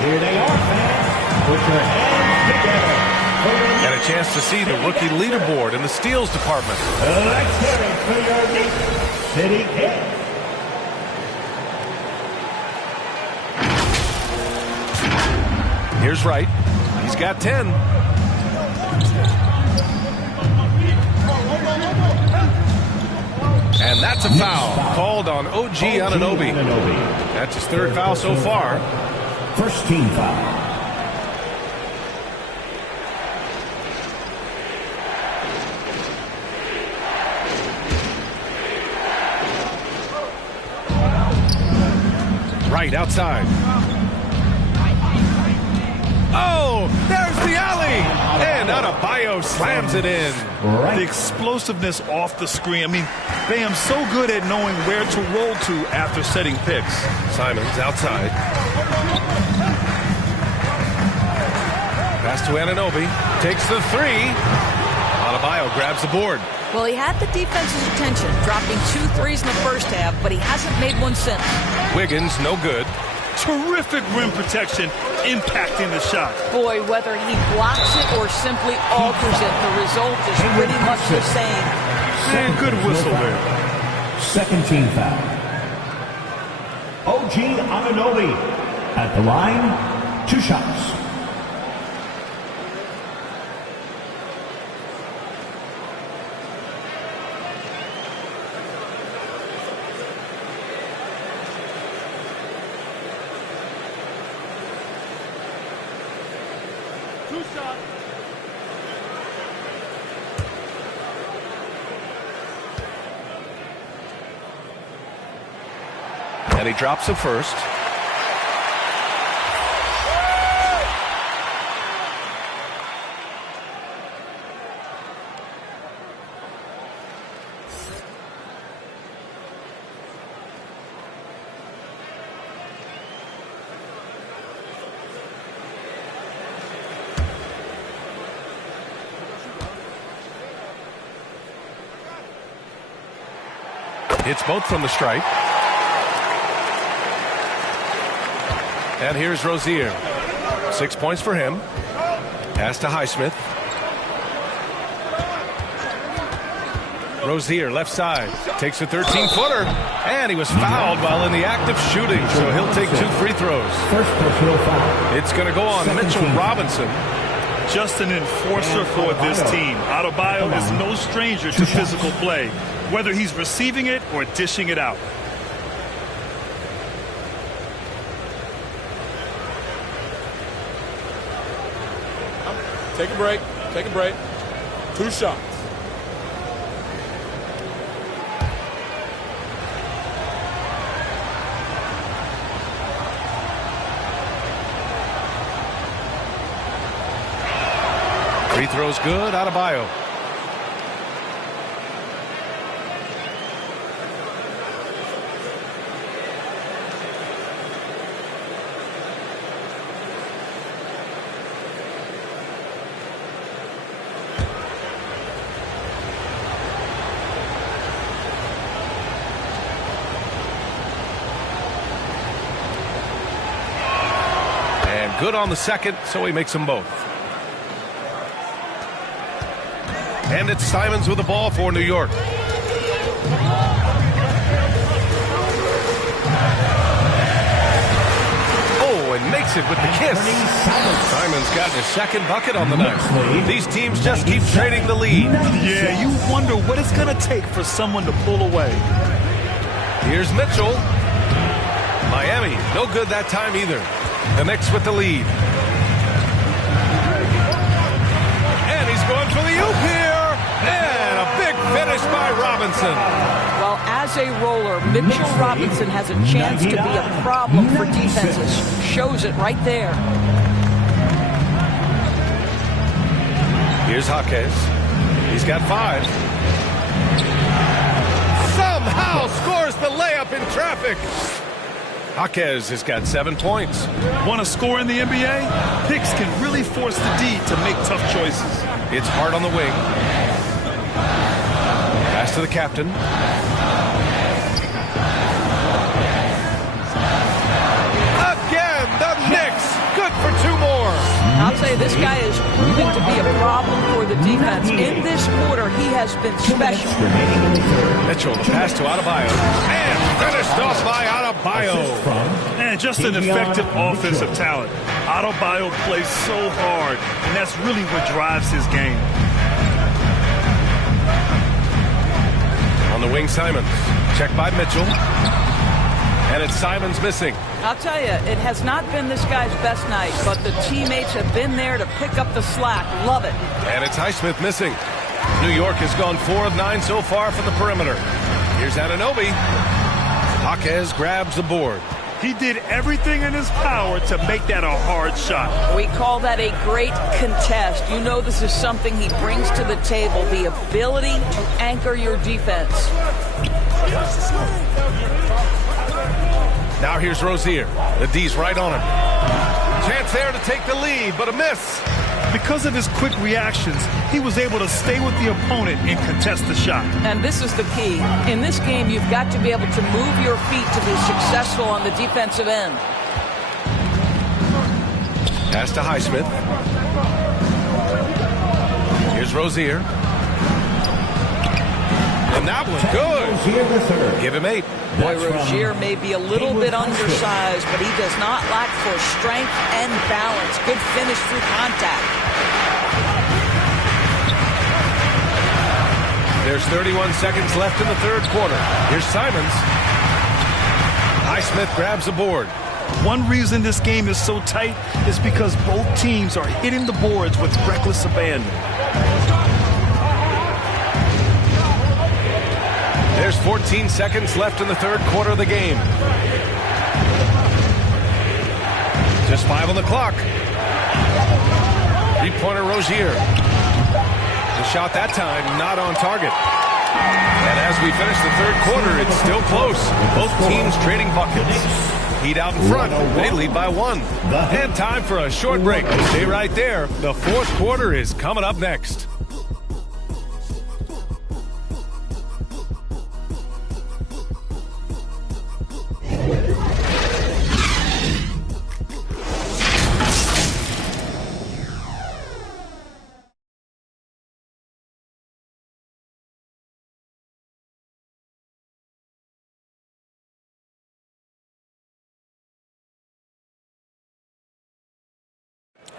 Here they are, fans. Put your hands together. And a chance to see the rookie leaderboard in the steals department. Let's hear it for your Knicks City Kid. Here's Wright. He's got 10. And that's a foul called on OG Anunoby. That's his third foul so far. First team foul. Right outside. Oh, there's the alley. And Adebayo slams it in. The explosiveness off the screen. I mean, Bam's so good at knowing where to roll to after setting picks. Simons outside. Pass to Anunoby. Takes the three. Adebayo grabs the board. Well, he had the defense's attention, dropping 2 threes in the first half, but he hasn't made one since. Wiggins, no good. Terrific rim protection, impacting the shot. Boy, whether he blocks it or simply alters it, the result is pretty much the same. And good whistle there. Second team foul. OG Anunoby at the line, 2 shots. And he drops it first. Hits both from the stripe. And here's Rozier. 6 points for him. Pass to Highsmith. Rozier, left side. Takes a 13-footer. And he was fouled while in the act of shooting. So he'll take 2 free throws. First personal foul. It's going to go on Mitchell Robinson. Just an enforcer for this team. Adebayo is no stranger to physical play, whether he's receiving it or dishing it out. Take a break. Take a break. 2 shots. Free throws good. Adebayo. Good on the second, so he makes them both. And it's Simons with the ball for New York. Oh, and makes it with the kiss. Simons got his second bucket on the night. These teams just keep trading the lead. Yeah, you wonder what it's going to take for someone to pull away. Here's Mitchell. Miami, no good that time either. The Knicks with the lead. And he's going for the oop here. And a big finish by Robinson. Well, as a roller, Mitchell Robinson has a chance to be a problem for defenses. Shows it right there. Here's Jaquez. He's got 5. Somehow scores the layup in traffic. Jaquez has got 7 points. Want to score in the NBA? Picks can really force the D to make tough choices. It's Hart on the wing. Pass to the captain. Again, the Knicks. Good for 2 more. I'll tell you, this guy is proving to be a problem for the defense. In this quarter, he has been special. Mitchell, pass to Adebayo. And finished off by Adebayo. And just an effective offensive talent. Adebayo plays so hard, and that's really what drives his game. On the wing, Simons. Check by Mitchell. And it's Simons missing. I'll tell you, it has not been this guy's best night, but the teammates have been there to pick up the slack. Love it. And it's Highsmith missing. New York has gone 4 of 9 so far from the perimeter. Here's Anunoby. Jaquez grabs the board. He did everything in his power to make that a hard shot. We call that a great contest. You know this is something he brings to the table, the ability to anchor your defense. Now here's Rozier. The D's right on him. Chance there to take the lead, but a miss. Because of his quick reactions, he was able to stay with the opponent and contest the shot. And this is the key. In this game, you've got to be able to move your feet to be successful on the defensive end. Pass to Highsmith. Here's Rozier. And that one good. Give him 8. Boy, Rozier may be a little bit undersized, but he does not lack for strength and balance. Good finish through contact. There's 31 seconds left in the third quarter. Here's Simons. Highsmith grabs the board. One reason this game is so tight is because both teams are hitting the boards with reckless abandon. There's 14 seconds left in the third quarter of the game. Just 5 on the clock. 3-pointer Rozier. The shot that time not on target. And as we finish the third quarter, it's still close. Both teams trading buckets. Heat out in front. They lead by 1. And time for a short break. Stay right there. The fourth quarter is coming up next.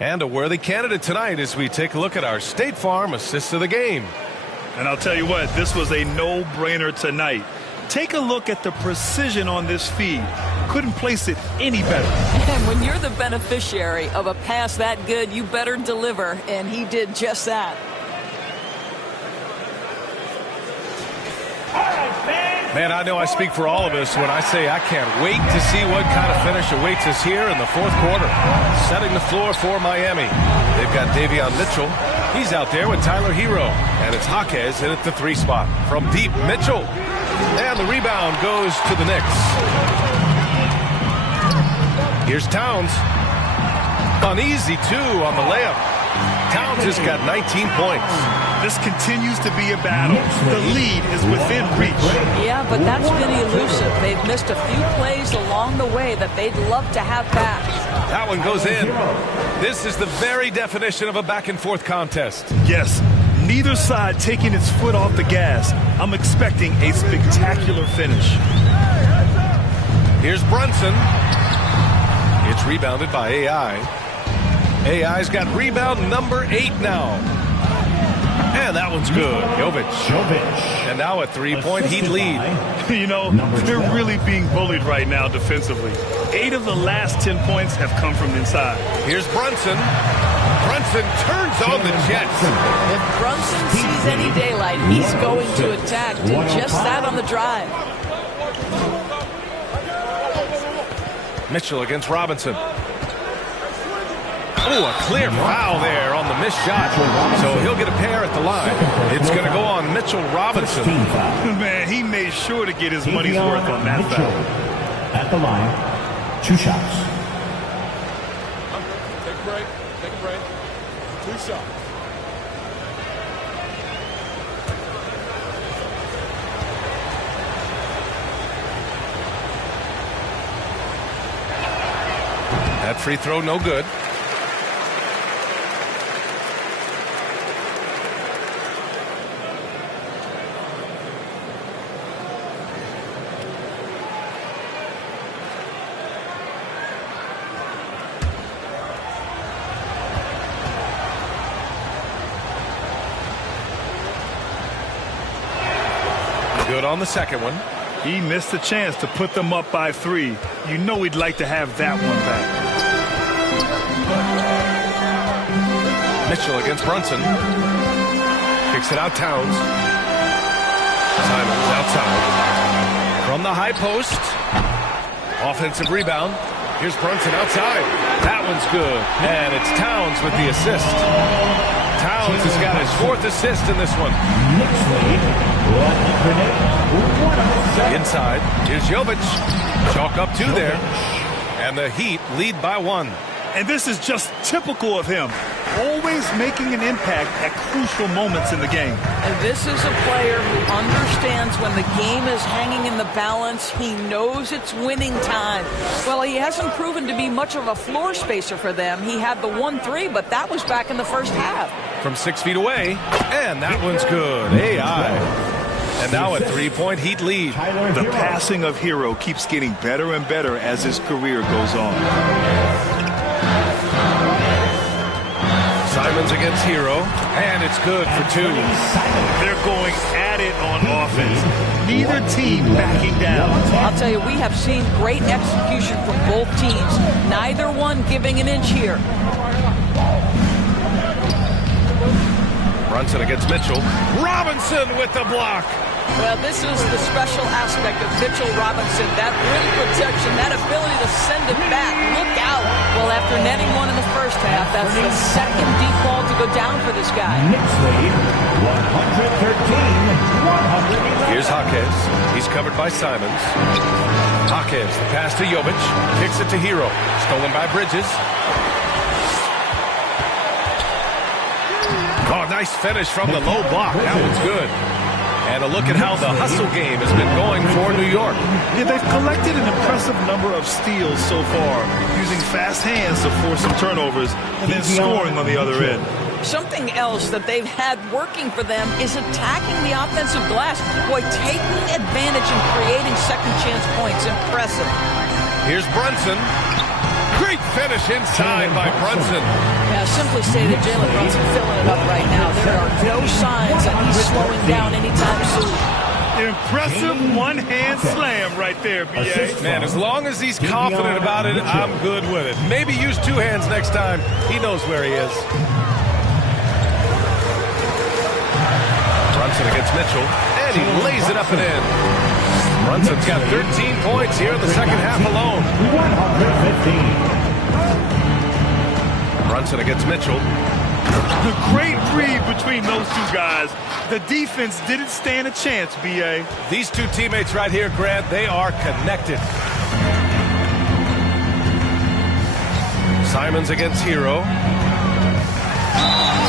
And a worthy candidate tonight as we take a look at our State Farm assist of the game. And I'll tell you what, this was a no-brainer tonight. Take a look at the precision on this feed. Couldn't place it any better. And when you're the beneficiary of a pass that good, you better deliver, and he did just that. Man, I know I speak for all of us when I say I can't wait to see what kind of finish awaits us here in the fourth quarter. Setting the floor for Miami. They've got Davion Mitchell. He's out there with Tyler Hero. And it's Jaquez in at the 3 spot. From deep, Mitchell. And the rebound goes to the Knicks. Here's Towns. An easy 2 on the layup. Towns has got 19 points. This continues to be a battle. The lead is within reach. Yeah, but that's been elusive. They've missed a few plays along the way that they'd love to have back. That one goes in. This is the very definition of a back-and-forth contest. Yes, neither side taking its foot off the gas. I'm expecting a spectacular finish. Here's Brunson. It's rebounded by AI. AI's got rebound number 8 now. And that one's good. Jovic. And now a 3-point Heat lead. You know, they're really being bullied right now defensively. 8 of the last 10 points have come from inside. Here's Brunson. Brunson turns on the Jets. If Brunson sees any daylight, he's going to attack. Did just that on the drive. Mitchell against Robinson. Oh, a clear foul there on the missed shot. So he'll get a pair at the line. It's going to go on Mitchell Robinson. Man, he made sure to get his money's worth on that foul. At the line, 2 shots. Take a break. Take a break. 2 shots. That free throw no good. Good on the second one. He missed a chance to put them up by 3. You know he'd like to have that one back. Mitchell against Brunson. Kicks it out Towns. Simons outside. From the high post. Offensive rebound. Here's Brunson outside. That one's good. And it's Towns with the assist. Towns has got his 4th assist in this one. Inside. Here's Jovic. Chalk up 2 there. And the Heat lead by 1. And this is just typical of him. Always making an impact at crucial moments in the game. And this is a player who understands when the game is hanging in the balance. He knows it's winning time. Well, he hasn't proven to be much of a floor spacer for them. He had the 1-3, but that was back in the first half. From 6 feet away, and that one's good. AI. And now a 3-point Heat lead. The passing of Hero keeps getting better and better as his career goes on. Simons against Hero, and it's good for 2. They're going at it on offense. Neither team backing down. I'll tell you, we have seen great execution from both teams. Neither one giving an inch here. Brunson against Mitchell. Robinson with the block. Well, this is the special aspect of Mitchell Robinson. That rim protection, that ability to send it back. Look out. Well, after netting one in the first half, that's the second deep ball to go down for this guy. Knicks lead, 113-111. Here's Jaquez. He's covered by Simons. Jaquez, the pass to Jovic. Kicks it to Hero. Stolen by Bridges. Oh, nice finish from the low block. That one's good. And a look at how the hustle game has been going for New York. Yeah, they've collected an impressive number of steals so far, using fast hands to force some turnovers and then scoring on the other end. Something else that they've had working for them is attacking the offensive glass. Boy, taking advantage and creating second chance points. Impressive. Here's Brunson. Great finish inside by Brunson. Yeah, simply stated, Jalen Brunson filling it up right now. There are no signs that he's slowing down anytime soon. Impressive one-hand slam right there, B.A. Man, as long as he's confident about it, I'm good with it. Maybe use 2 hands next time. He knows where he is. Brunson against Mitchell, and he lays it up and in. Brunson's got 13 points here in the second half alone. 115. Brunson against Mitchell. The great read between those 2 guys. The defense didn't stand a chance, B.A. These 2 teammates right here, Grant, they are connected. Simons against Hero.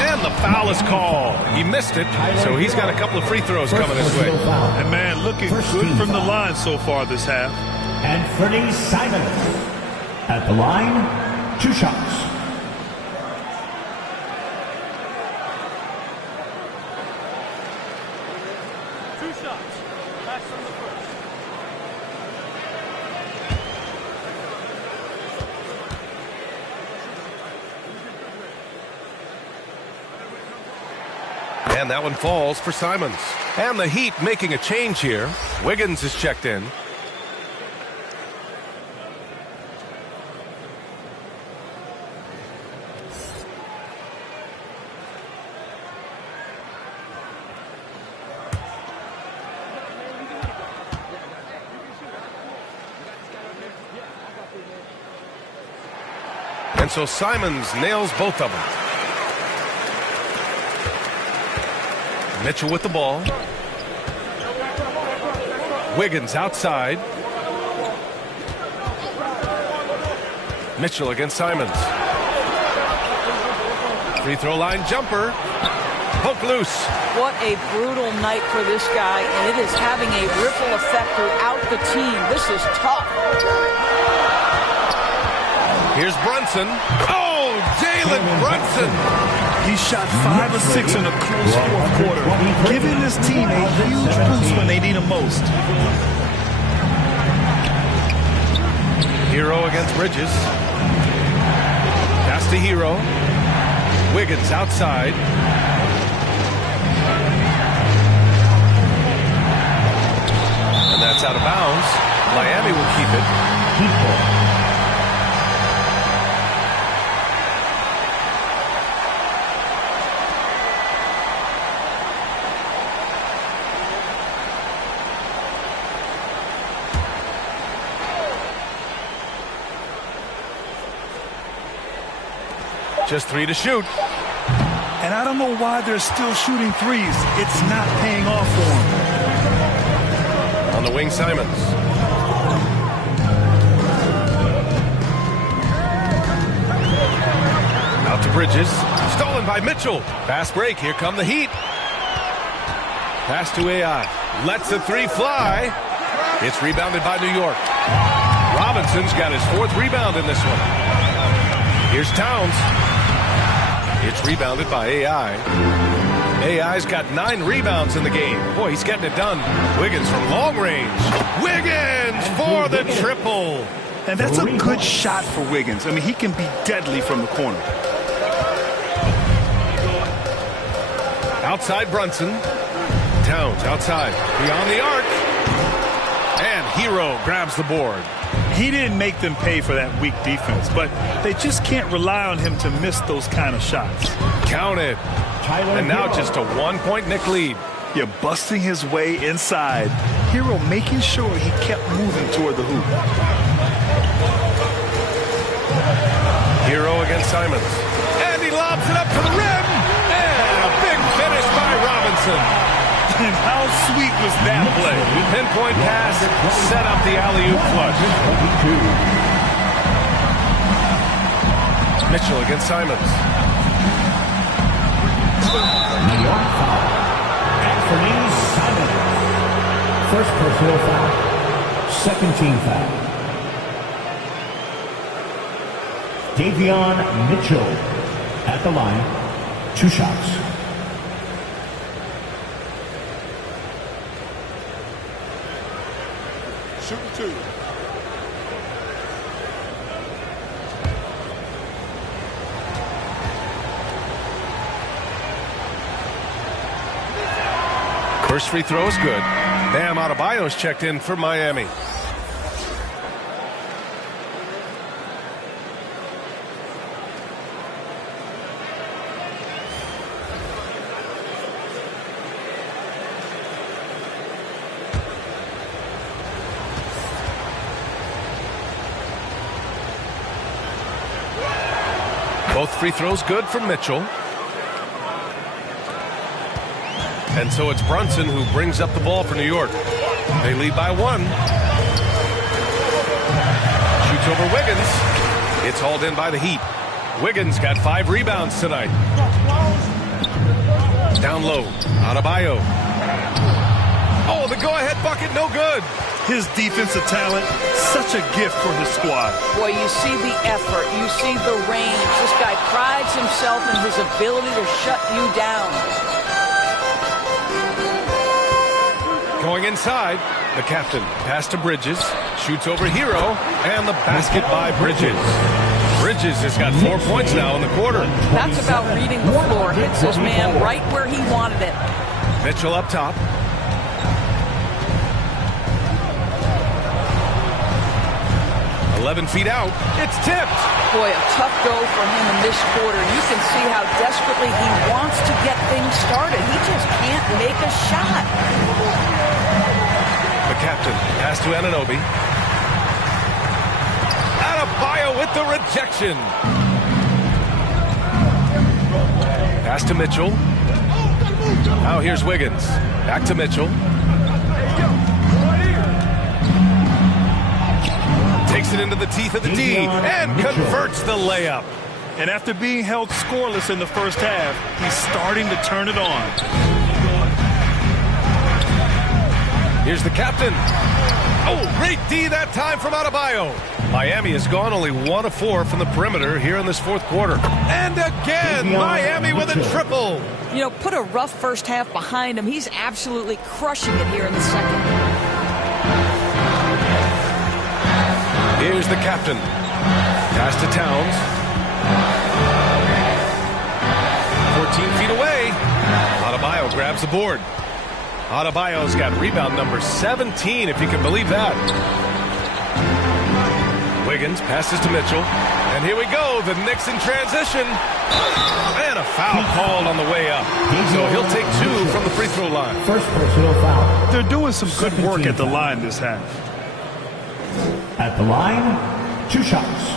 And the foul is called. He missed it, so he's got a couple of free throws coming his way. And man, looking good from the line so far this half. And Freddie Simons at the line, 2 shots. And that one falls for Simons. And the Heat making a change here. Wiggins is checked in. And so Simons nails both of them. Mitchell with the ball. Wiggins outside. Mitchell against Simons. Free throw line jumper. Poke loose. What a brutal night for this guy, and it is having a ripple effect throughout the team. This is tough. Here's Brunson. Oh, Jalen Brunson. He shot 5 of 6 in a close fourth quarter, giving this team a huge boost when they need him most. Hero against Bridges. Pass to Hero. Wiggins outside. And that's out of bounds. Miami will keep it. Just 3 to shoot. And I don't know why they're still shooting threes. It's not paying off for them. On the wing, Simons. Out to Bridges. Stolen by Mitchell. Fast break. Here come the Heat. Pass to AI. Lets the 3 fly. It's rebounded by New York. Robinson's got his 4th rebound in this one. Here's Towns. It's rebounded by AI. AI's got 9 rebounds in the game. Boy, he's getting it done. Wiggins from long range. Wiggins for the triple. And that's a good shot for Wiggins. I mean, he can be deadly from the corner. Outside Brunson. Towns outside. Beyond the arc. And Hero grabs the board. He didn't make them pay for that weak defense, but they just can't rely on him to miss those kind of shots. Counted. And now just a 1-point Knick lead. You're busting his way inside. Hero making sure he kept moving toward the hoop. Hero against Simons. And he lobs it up to the rim. And a big finish by Robinson. And how sweet was that play? Pinpoint pass, set up the alley-oop flush. Mitchell against Simons. New York foul. Anthony Simons. First personal foul. Second team foul. Davion Mitchell at the line. 2 shots. Shooting 2. First free throw is good. Bam Adebayo's checked in for Miami. Both free throws good for Mitchell. And so it's Brunson who brings up the ball for New York. They lead by 1. Shoots over Wiggins. It's hauled in by the Heat. Wiggins got 5 rebounds tonight. Down low. Adebayo. Oh, the go-ahead bucket, no good. His defensive talent, such a gift for his squad. Boy, you see the effort, you see the range. This guy prides himself in his ability to shut you down. Going inside, the captain pass to Bridges, shoots over Hero, and the basket by Bridges. Bridges has got 4 points now in the quarter. That's about reading the floor. Hits his man right where he wanted it. Mitchell up top. "11 feet out. It's tipped." Boy, a tough go for him in this quarter. You can see how desperately he wants to get things started. He just can't make a shot. The captain pass to Anunoby. Adebayo with the rejection. Pass to Mitchell. Now here's Wiggins. Back to Mitchell. Takes it into the teeth of the D and converts the layup. And after being held scoreless in the first half, he's starting to turn it on. Here's the captain. Oh, great D that time from Adebayo. Miami has gone only 1 of 4 from the perimeter here in this fourth quarter. And again, Miami with a triple. You know, put a rough first half behind him. He's absolutely crushing it here in the second. Here's the captain. Pass to Towns. 14 feet away. Adebayo grabs the board. Adebayo's got rebound number 17, if you can believe that. Wiggins passes to Mitchell. And here we go, the Knicks in transition. And a foul called on the way up. So he'll take 2 from the free throw line. First personal foul. They're doing some good work at the line this half. At the line, 2 shots.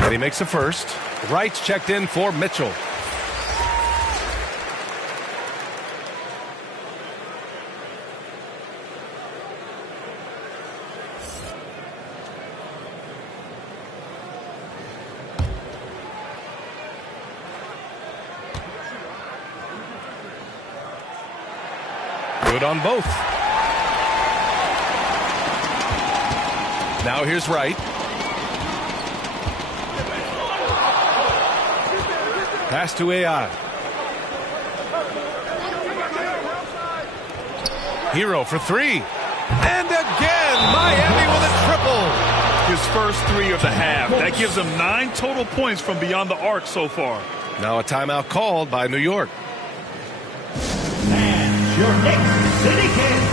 And he makes a first. Wright's checked in for Mitchell. Good on both. Now here's Wright. Pass to AI. Hero for 3. And again, Miami with a triple. His first 3 of the half. That gives him 9 total points from beyond the arc so far. Now a timeout called by New York. And your Knicks City Kings.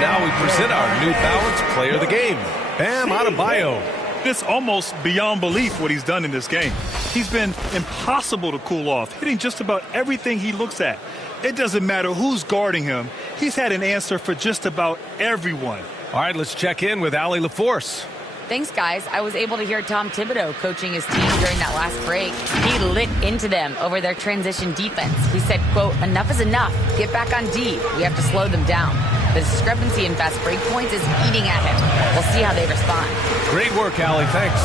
Now we present our New Balance Player of the Game, Bam Adebayo. It's almost beyond belief what he's done in this game. He's been impossible to cool off, hitting just about everything he looks at. It doesn't matter who's guarding him. He's had an answer for just about everyone. All right, let's check in with Allie LaForce. Thanks, guys. I was able to hear Tom Thibodeau coaching his team during that last break. He lit into them over their transition defense. He said, quote, enough is enough. Get back on D. We have to slow them down. The discrepancy in fast break points is eating at him. We'll see how they respond. Great work, Allie. Thanks.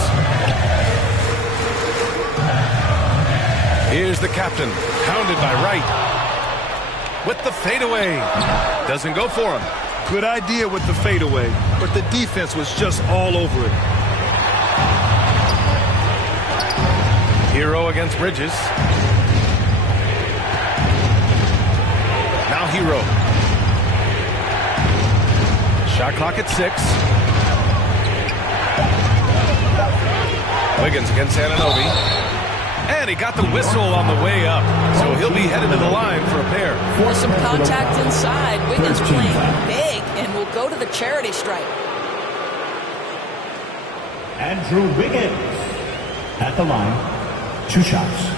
Here's the captain, pounded by Wright. With the fadeaway. Doesn't go for him. Good idea with the fadeaway, but the defense was just all over it. Hero against Bridges. Now Hero. Shot clock at 6. Wiggins against Anunoby. And he got the whistle on the way up. So he'll be headed to the line for a pair. For some contact inside. Wiggins playing big and will go to the charity stripe. Andrew Wiggins at the line. 2 shots.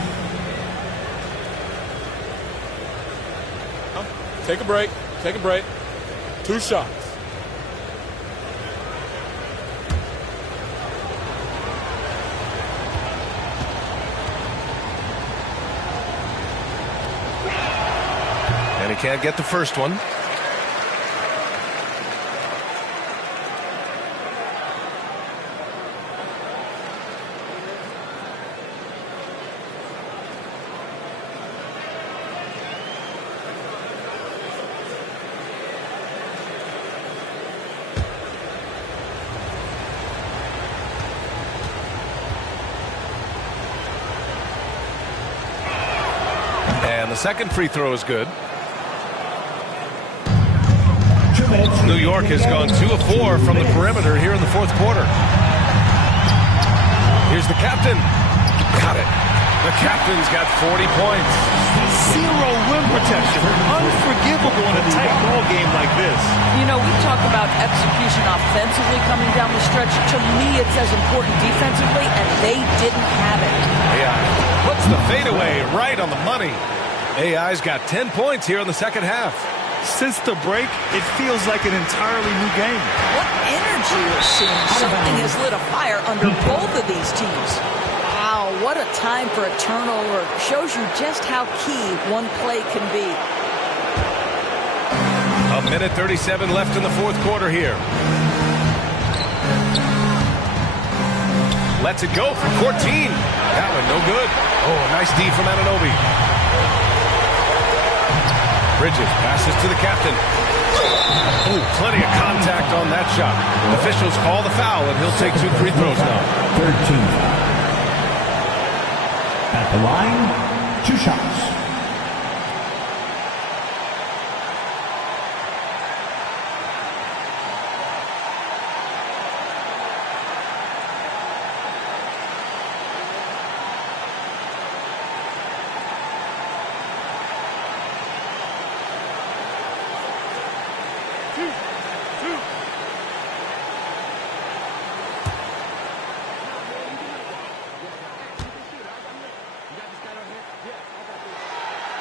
Take a break. Take a break. 2 shots. And he can't get the first one. And the second free throw is good. New York has gone 2 of 4 from the perimeter here in the fourth quarter. Here's the captain. Got it. The captain's got 40 points. 0 rim protection. Unforgivable in a tight ball game like this. You know, we talk about execution offensively coming down the stretch. To me, it's as important defensively, and they didn't have it. AI puts the fadeaway right on the money. AI's got 10 points here in the second half. Since the break, it feels like an entirely new game. What energy we're seeing. Something has lit a fire under both of these teams. Wow, what a time for a turnover. Shows you just how key one play can be. A minute 37 left in the fourth quarter here. Lets it go for 14. That one no good. Oh, nice D from Anunoby. Bridges passes to the captain. Oh, plenty of contact on that shot. Officials call the foul, and he'll take 2 free throws now. 13. At the line, 2 shots.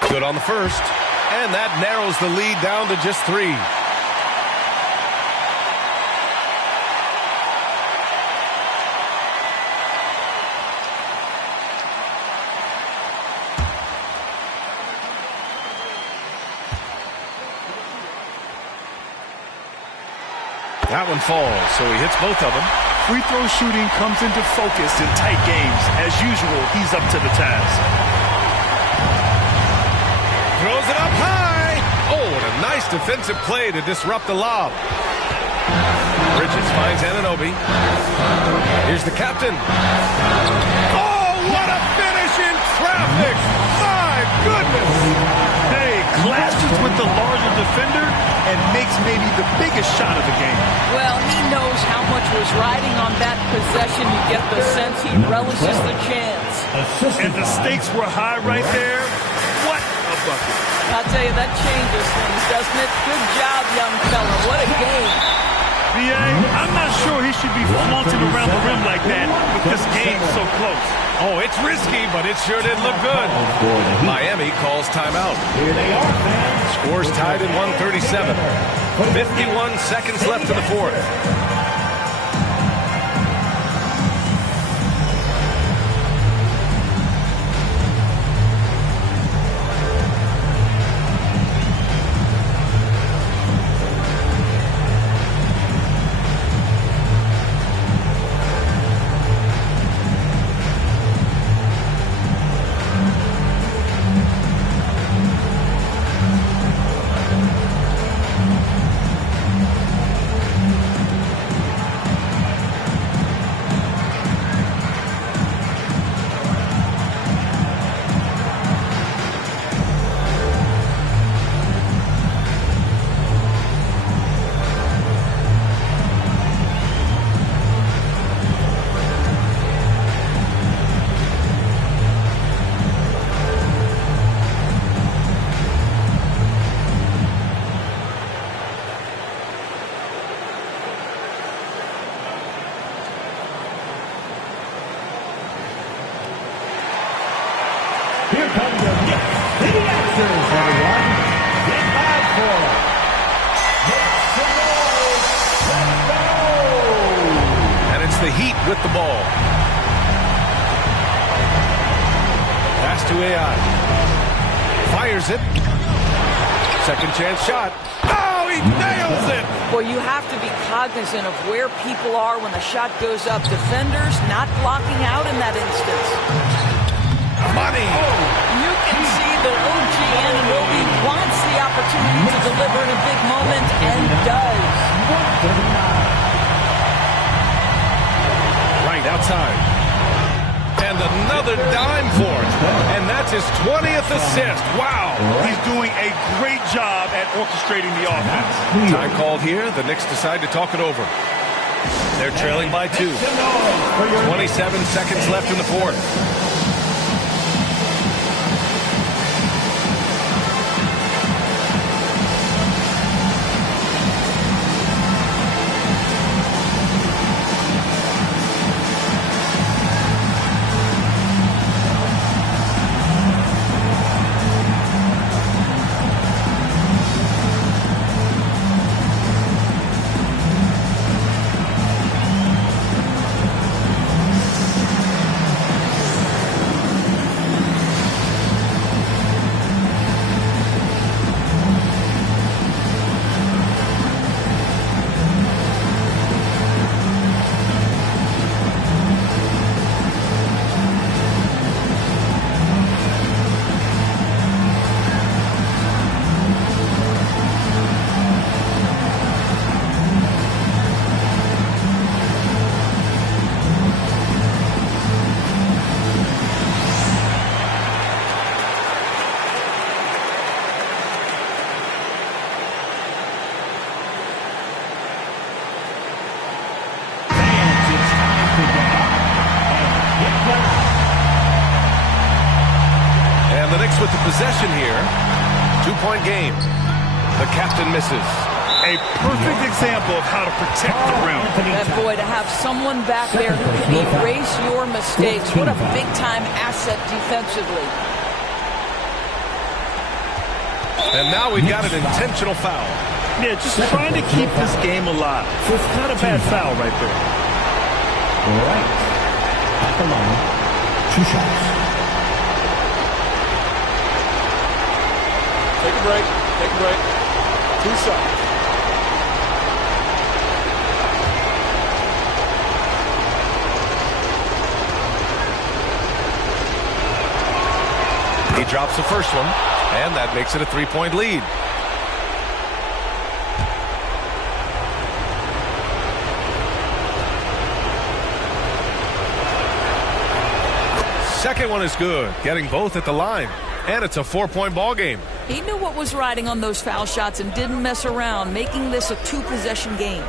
Good on the first, and that narrows the lead down to just 3. That one falls, so he hits both of them. Free throw shooting comes into focus in tight games. As usual, he's up to the task. Throws it up high. Oh, and a nice defensive play to disrupt the lob. Bridges finds Anunoby. Here's the captain. Oh, what a finish in traffic. My goodness. Hey, clashes with the larger defender and makes maybe the biggest shot of the game. Well, he knows how much was riding on that possession. You get the sense he relishes the chance. And the stakes were high right there. What a bucket. I'll tell you, that changes things, doesn't it? Good job, young fella. What a game. B.A., I'm not sure he should be flaunting around the rim like that with this game so close. Oh, it's risky, but it sure did look good. Miami calls timeout. Scores tied in 137. 51 seconds left in the fourth. to AI. Fires it. Second chance shot. Oh, he nails it! Well, you have to be cognizant of where people are when the shot goes up. Defenders not blocking out in that instance. Money! You can see that OG Anunoby wants the opportunity to deliver in a big moment and does. Right outside. And another dime for it. And that's his 20th assist. Wow. He's doing a great job at orchestrating the offense. Time called here. The Knicks decide to talk it over. They're trailing by 2. 27 seconds left in the fourth. With the possession here. 2-point game. The captain misses. A perfect example of how to protect the rim. And boy, to have someone back there who can erase your mistakes. What a big-time asset defensively. And now we've got an intentional foul. Yeah, just trying to keep this game alive. So it's not a bad foul right there. Right. At the line. 2 shots. Take a break. Take a break. 2 shots. He drops the first one, and that makes it a 3-point lead. Second one is good, getting both at the line. And it's a 4-point ball game. He knew what was riding on those foul shots and didn't mess around, making this a 2-possession game.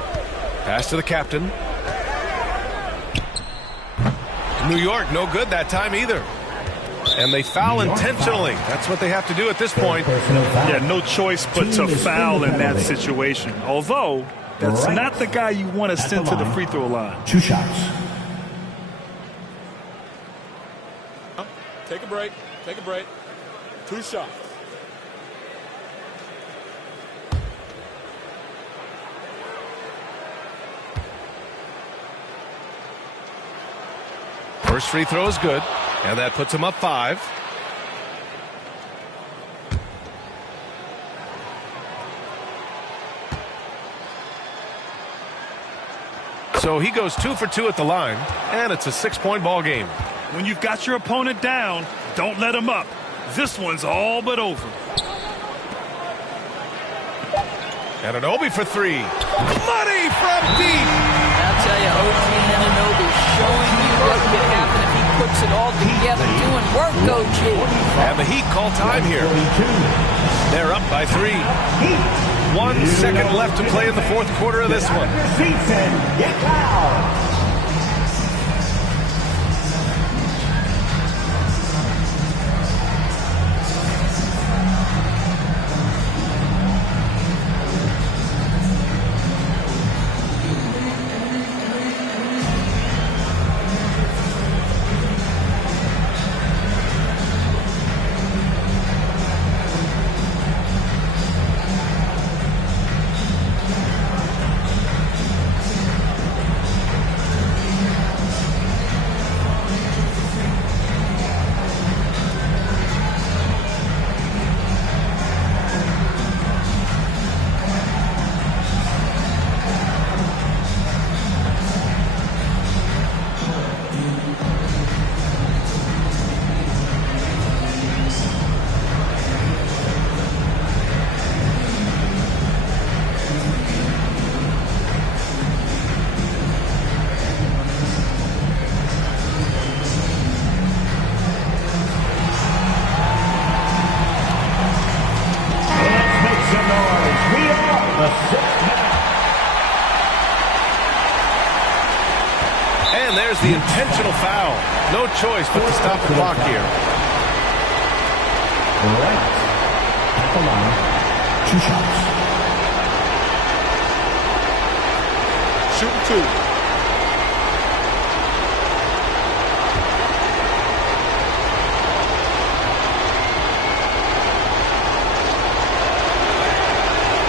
Pass to the captain. New York, no good that time either. And they foul intentionally. That's what they have to do at this point. Yeah, no choice but to foul in that situation. Although, that's not the guy you want to send to the free throw line. 2 shots. Take a break. Take a break. 2 shots. First free throw is good, and that puts him up 5. So he goes 2 for 2 at the line, and it's a 6-point ball game. When you've got your opponent down, don't let him up. This one's all but over. Anunoby for 3. Money from deep. I'll tell you, OG Anunoby showing you what could happen if he puts it all together. Doing work, OG. And the Heat call time here. They're up by 3. 1 second left to play in the fourth quarter of this one. the 6th minute. And there's the intentional foul. No choice but to stop the clock here. Right at the line. 2 shots. Shooting 2.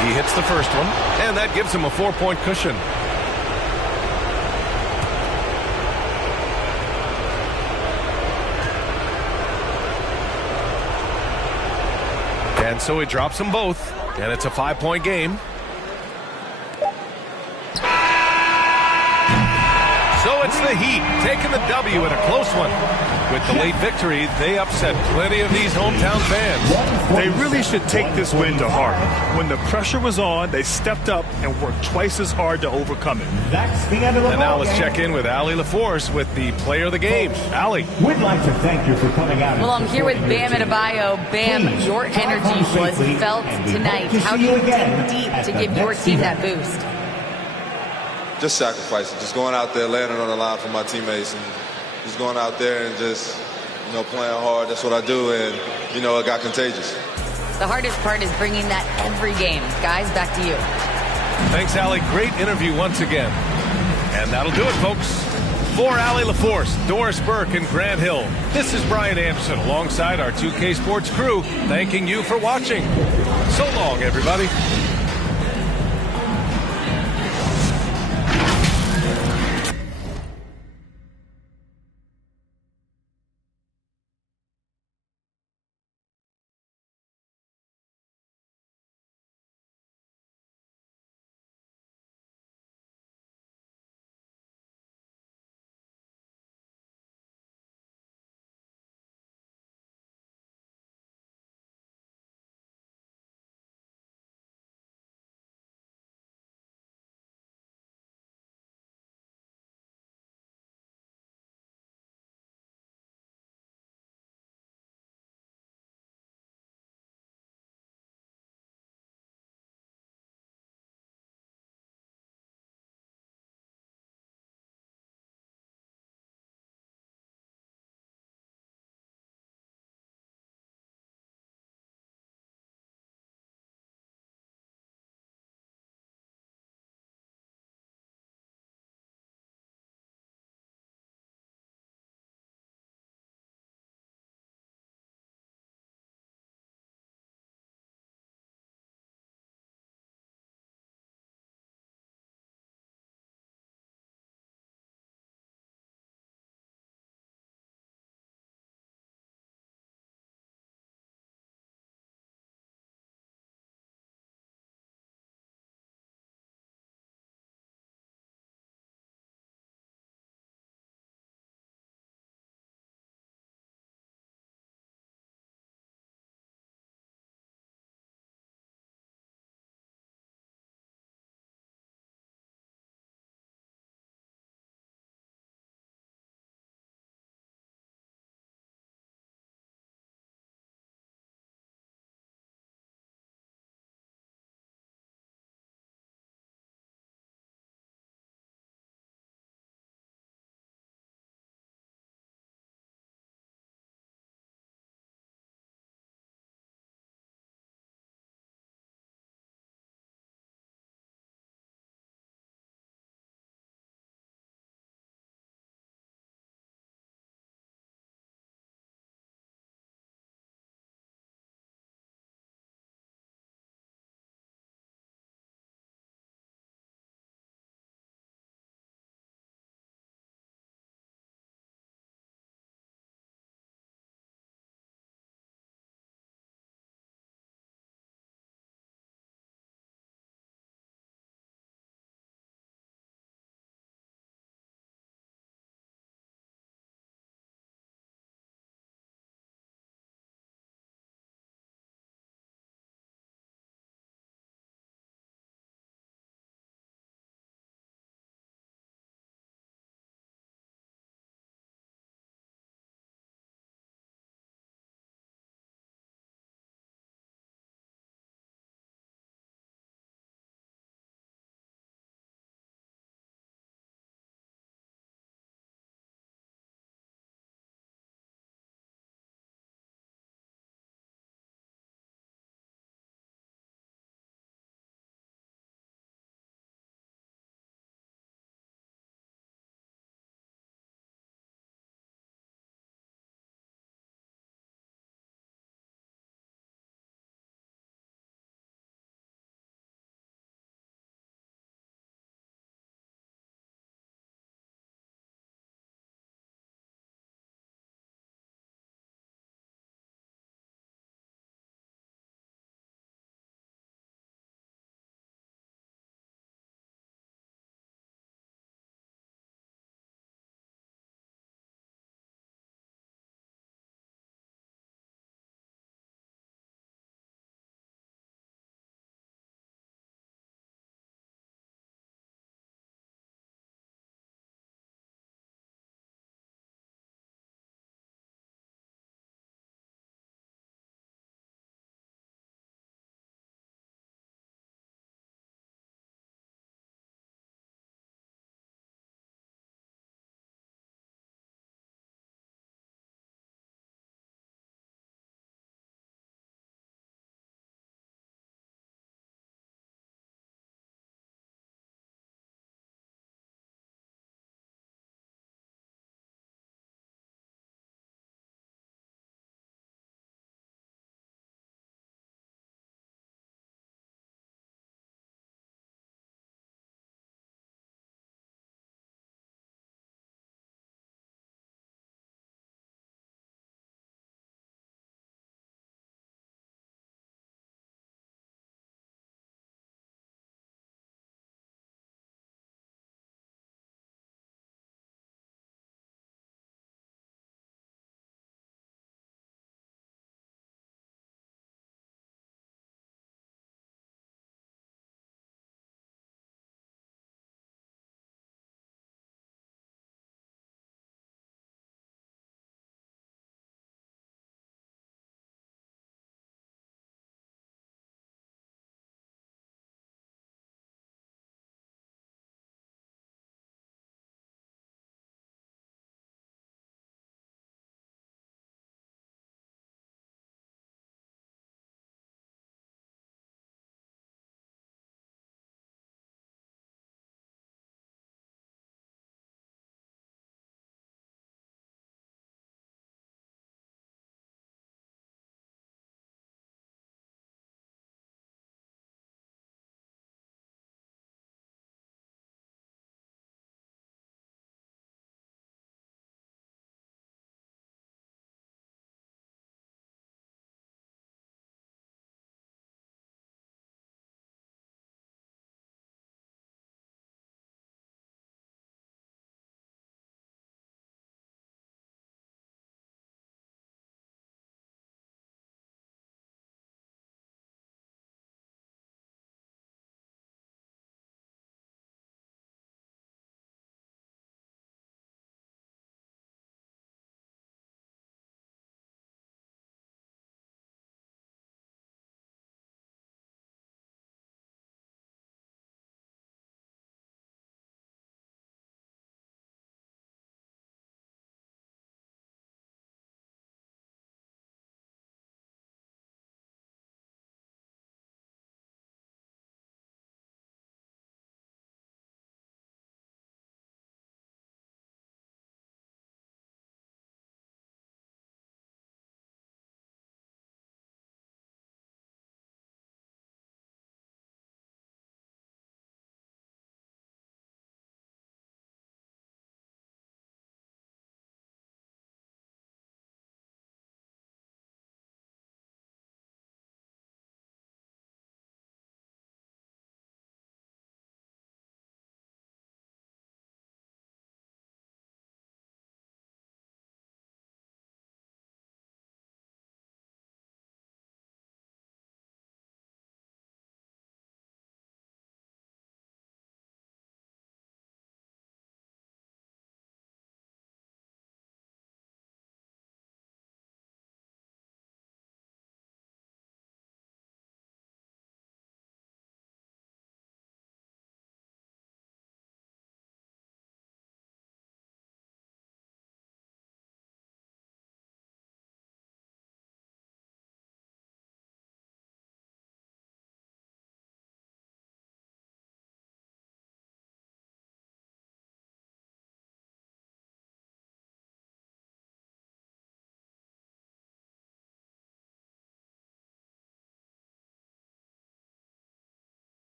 He hits the first one, and that gives him a 4-point cushion. And so he drops them both, and it's a 5-point game. So it's the Heat taking the W in a close one. With the late victory, they upset plenty of these hometown fans. They really should take this win to heart. When the pressure was on, they stepped up and worked twice as hard to overcome it. That's the end of the And now let's game. check in with Allie LaForce with the player of the game. Allie. We'd like to thank you for coming out. Well, I'm here with Bam Adebayo. Bam, your energy was felt tonight. How do you dig deep to give your team that boost? Just sacrificing, just going out there, laying it on the line for my teammates, and just going out there and just, playing hard. That's what I do, and, it got contagious. The hardest part is bringing that every game. Guys, back to you. Thanks, Allie. Great interview once again. And that'll do it, folks. For Allie LaForce, Doris Burke, and Grant Hill, this is Brian Anderson alongside our 2K Sports crew, thanking you for watching. So long, everybody.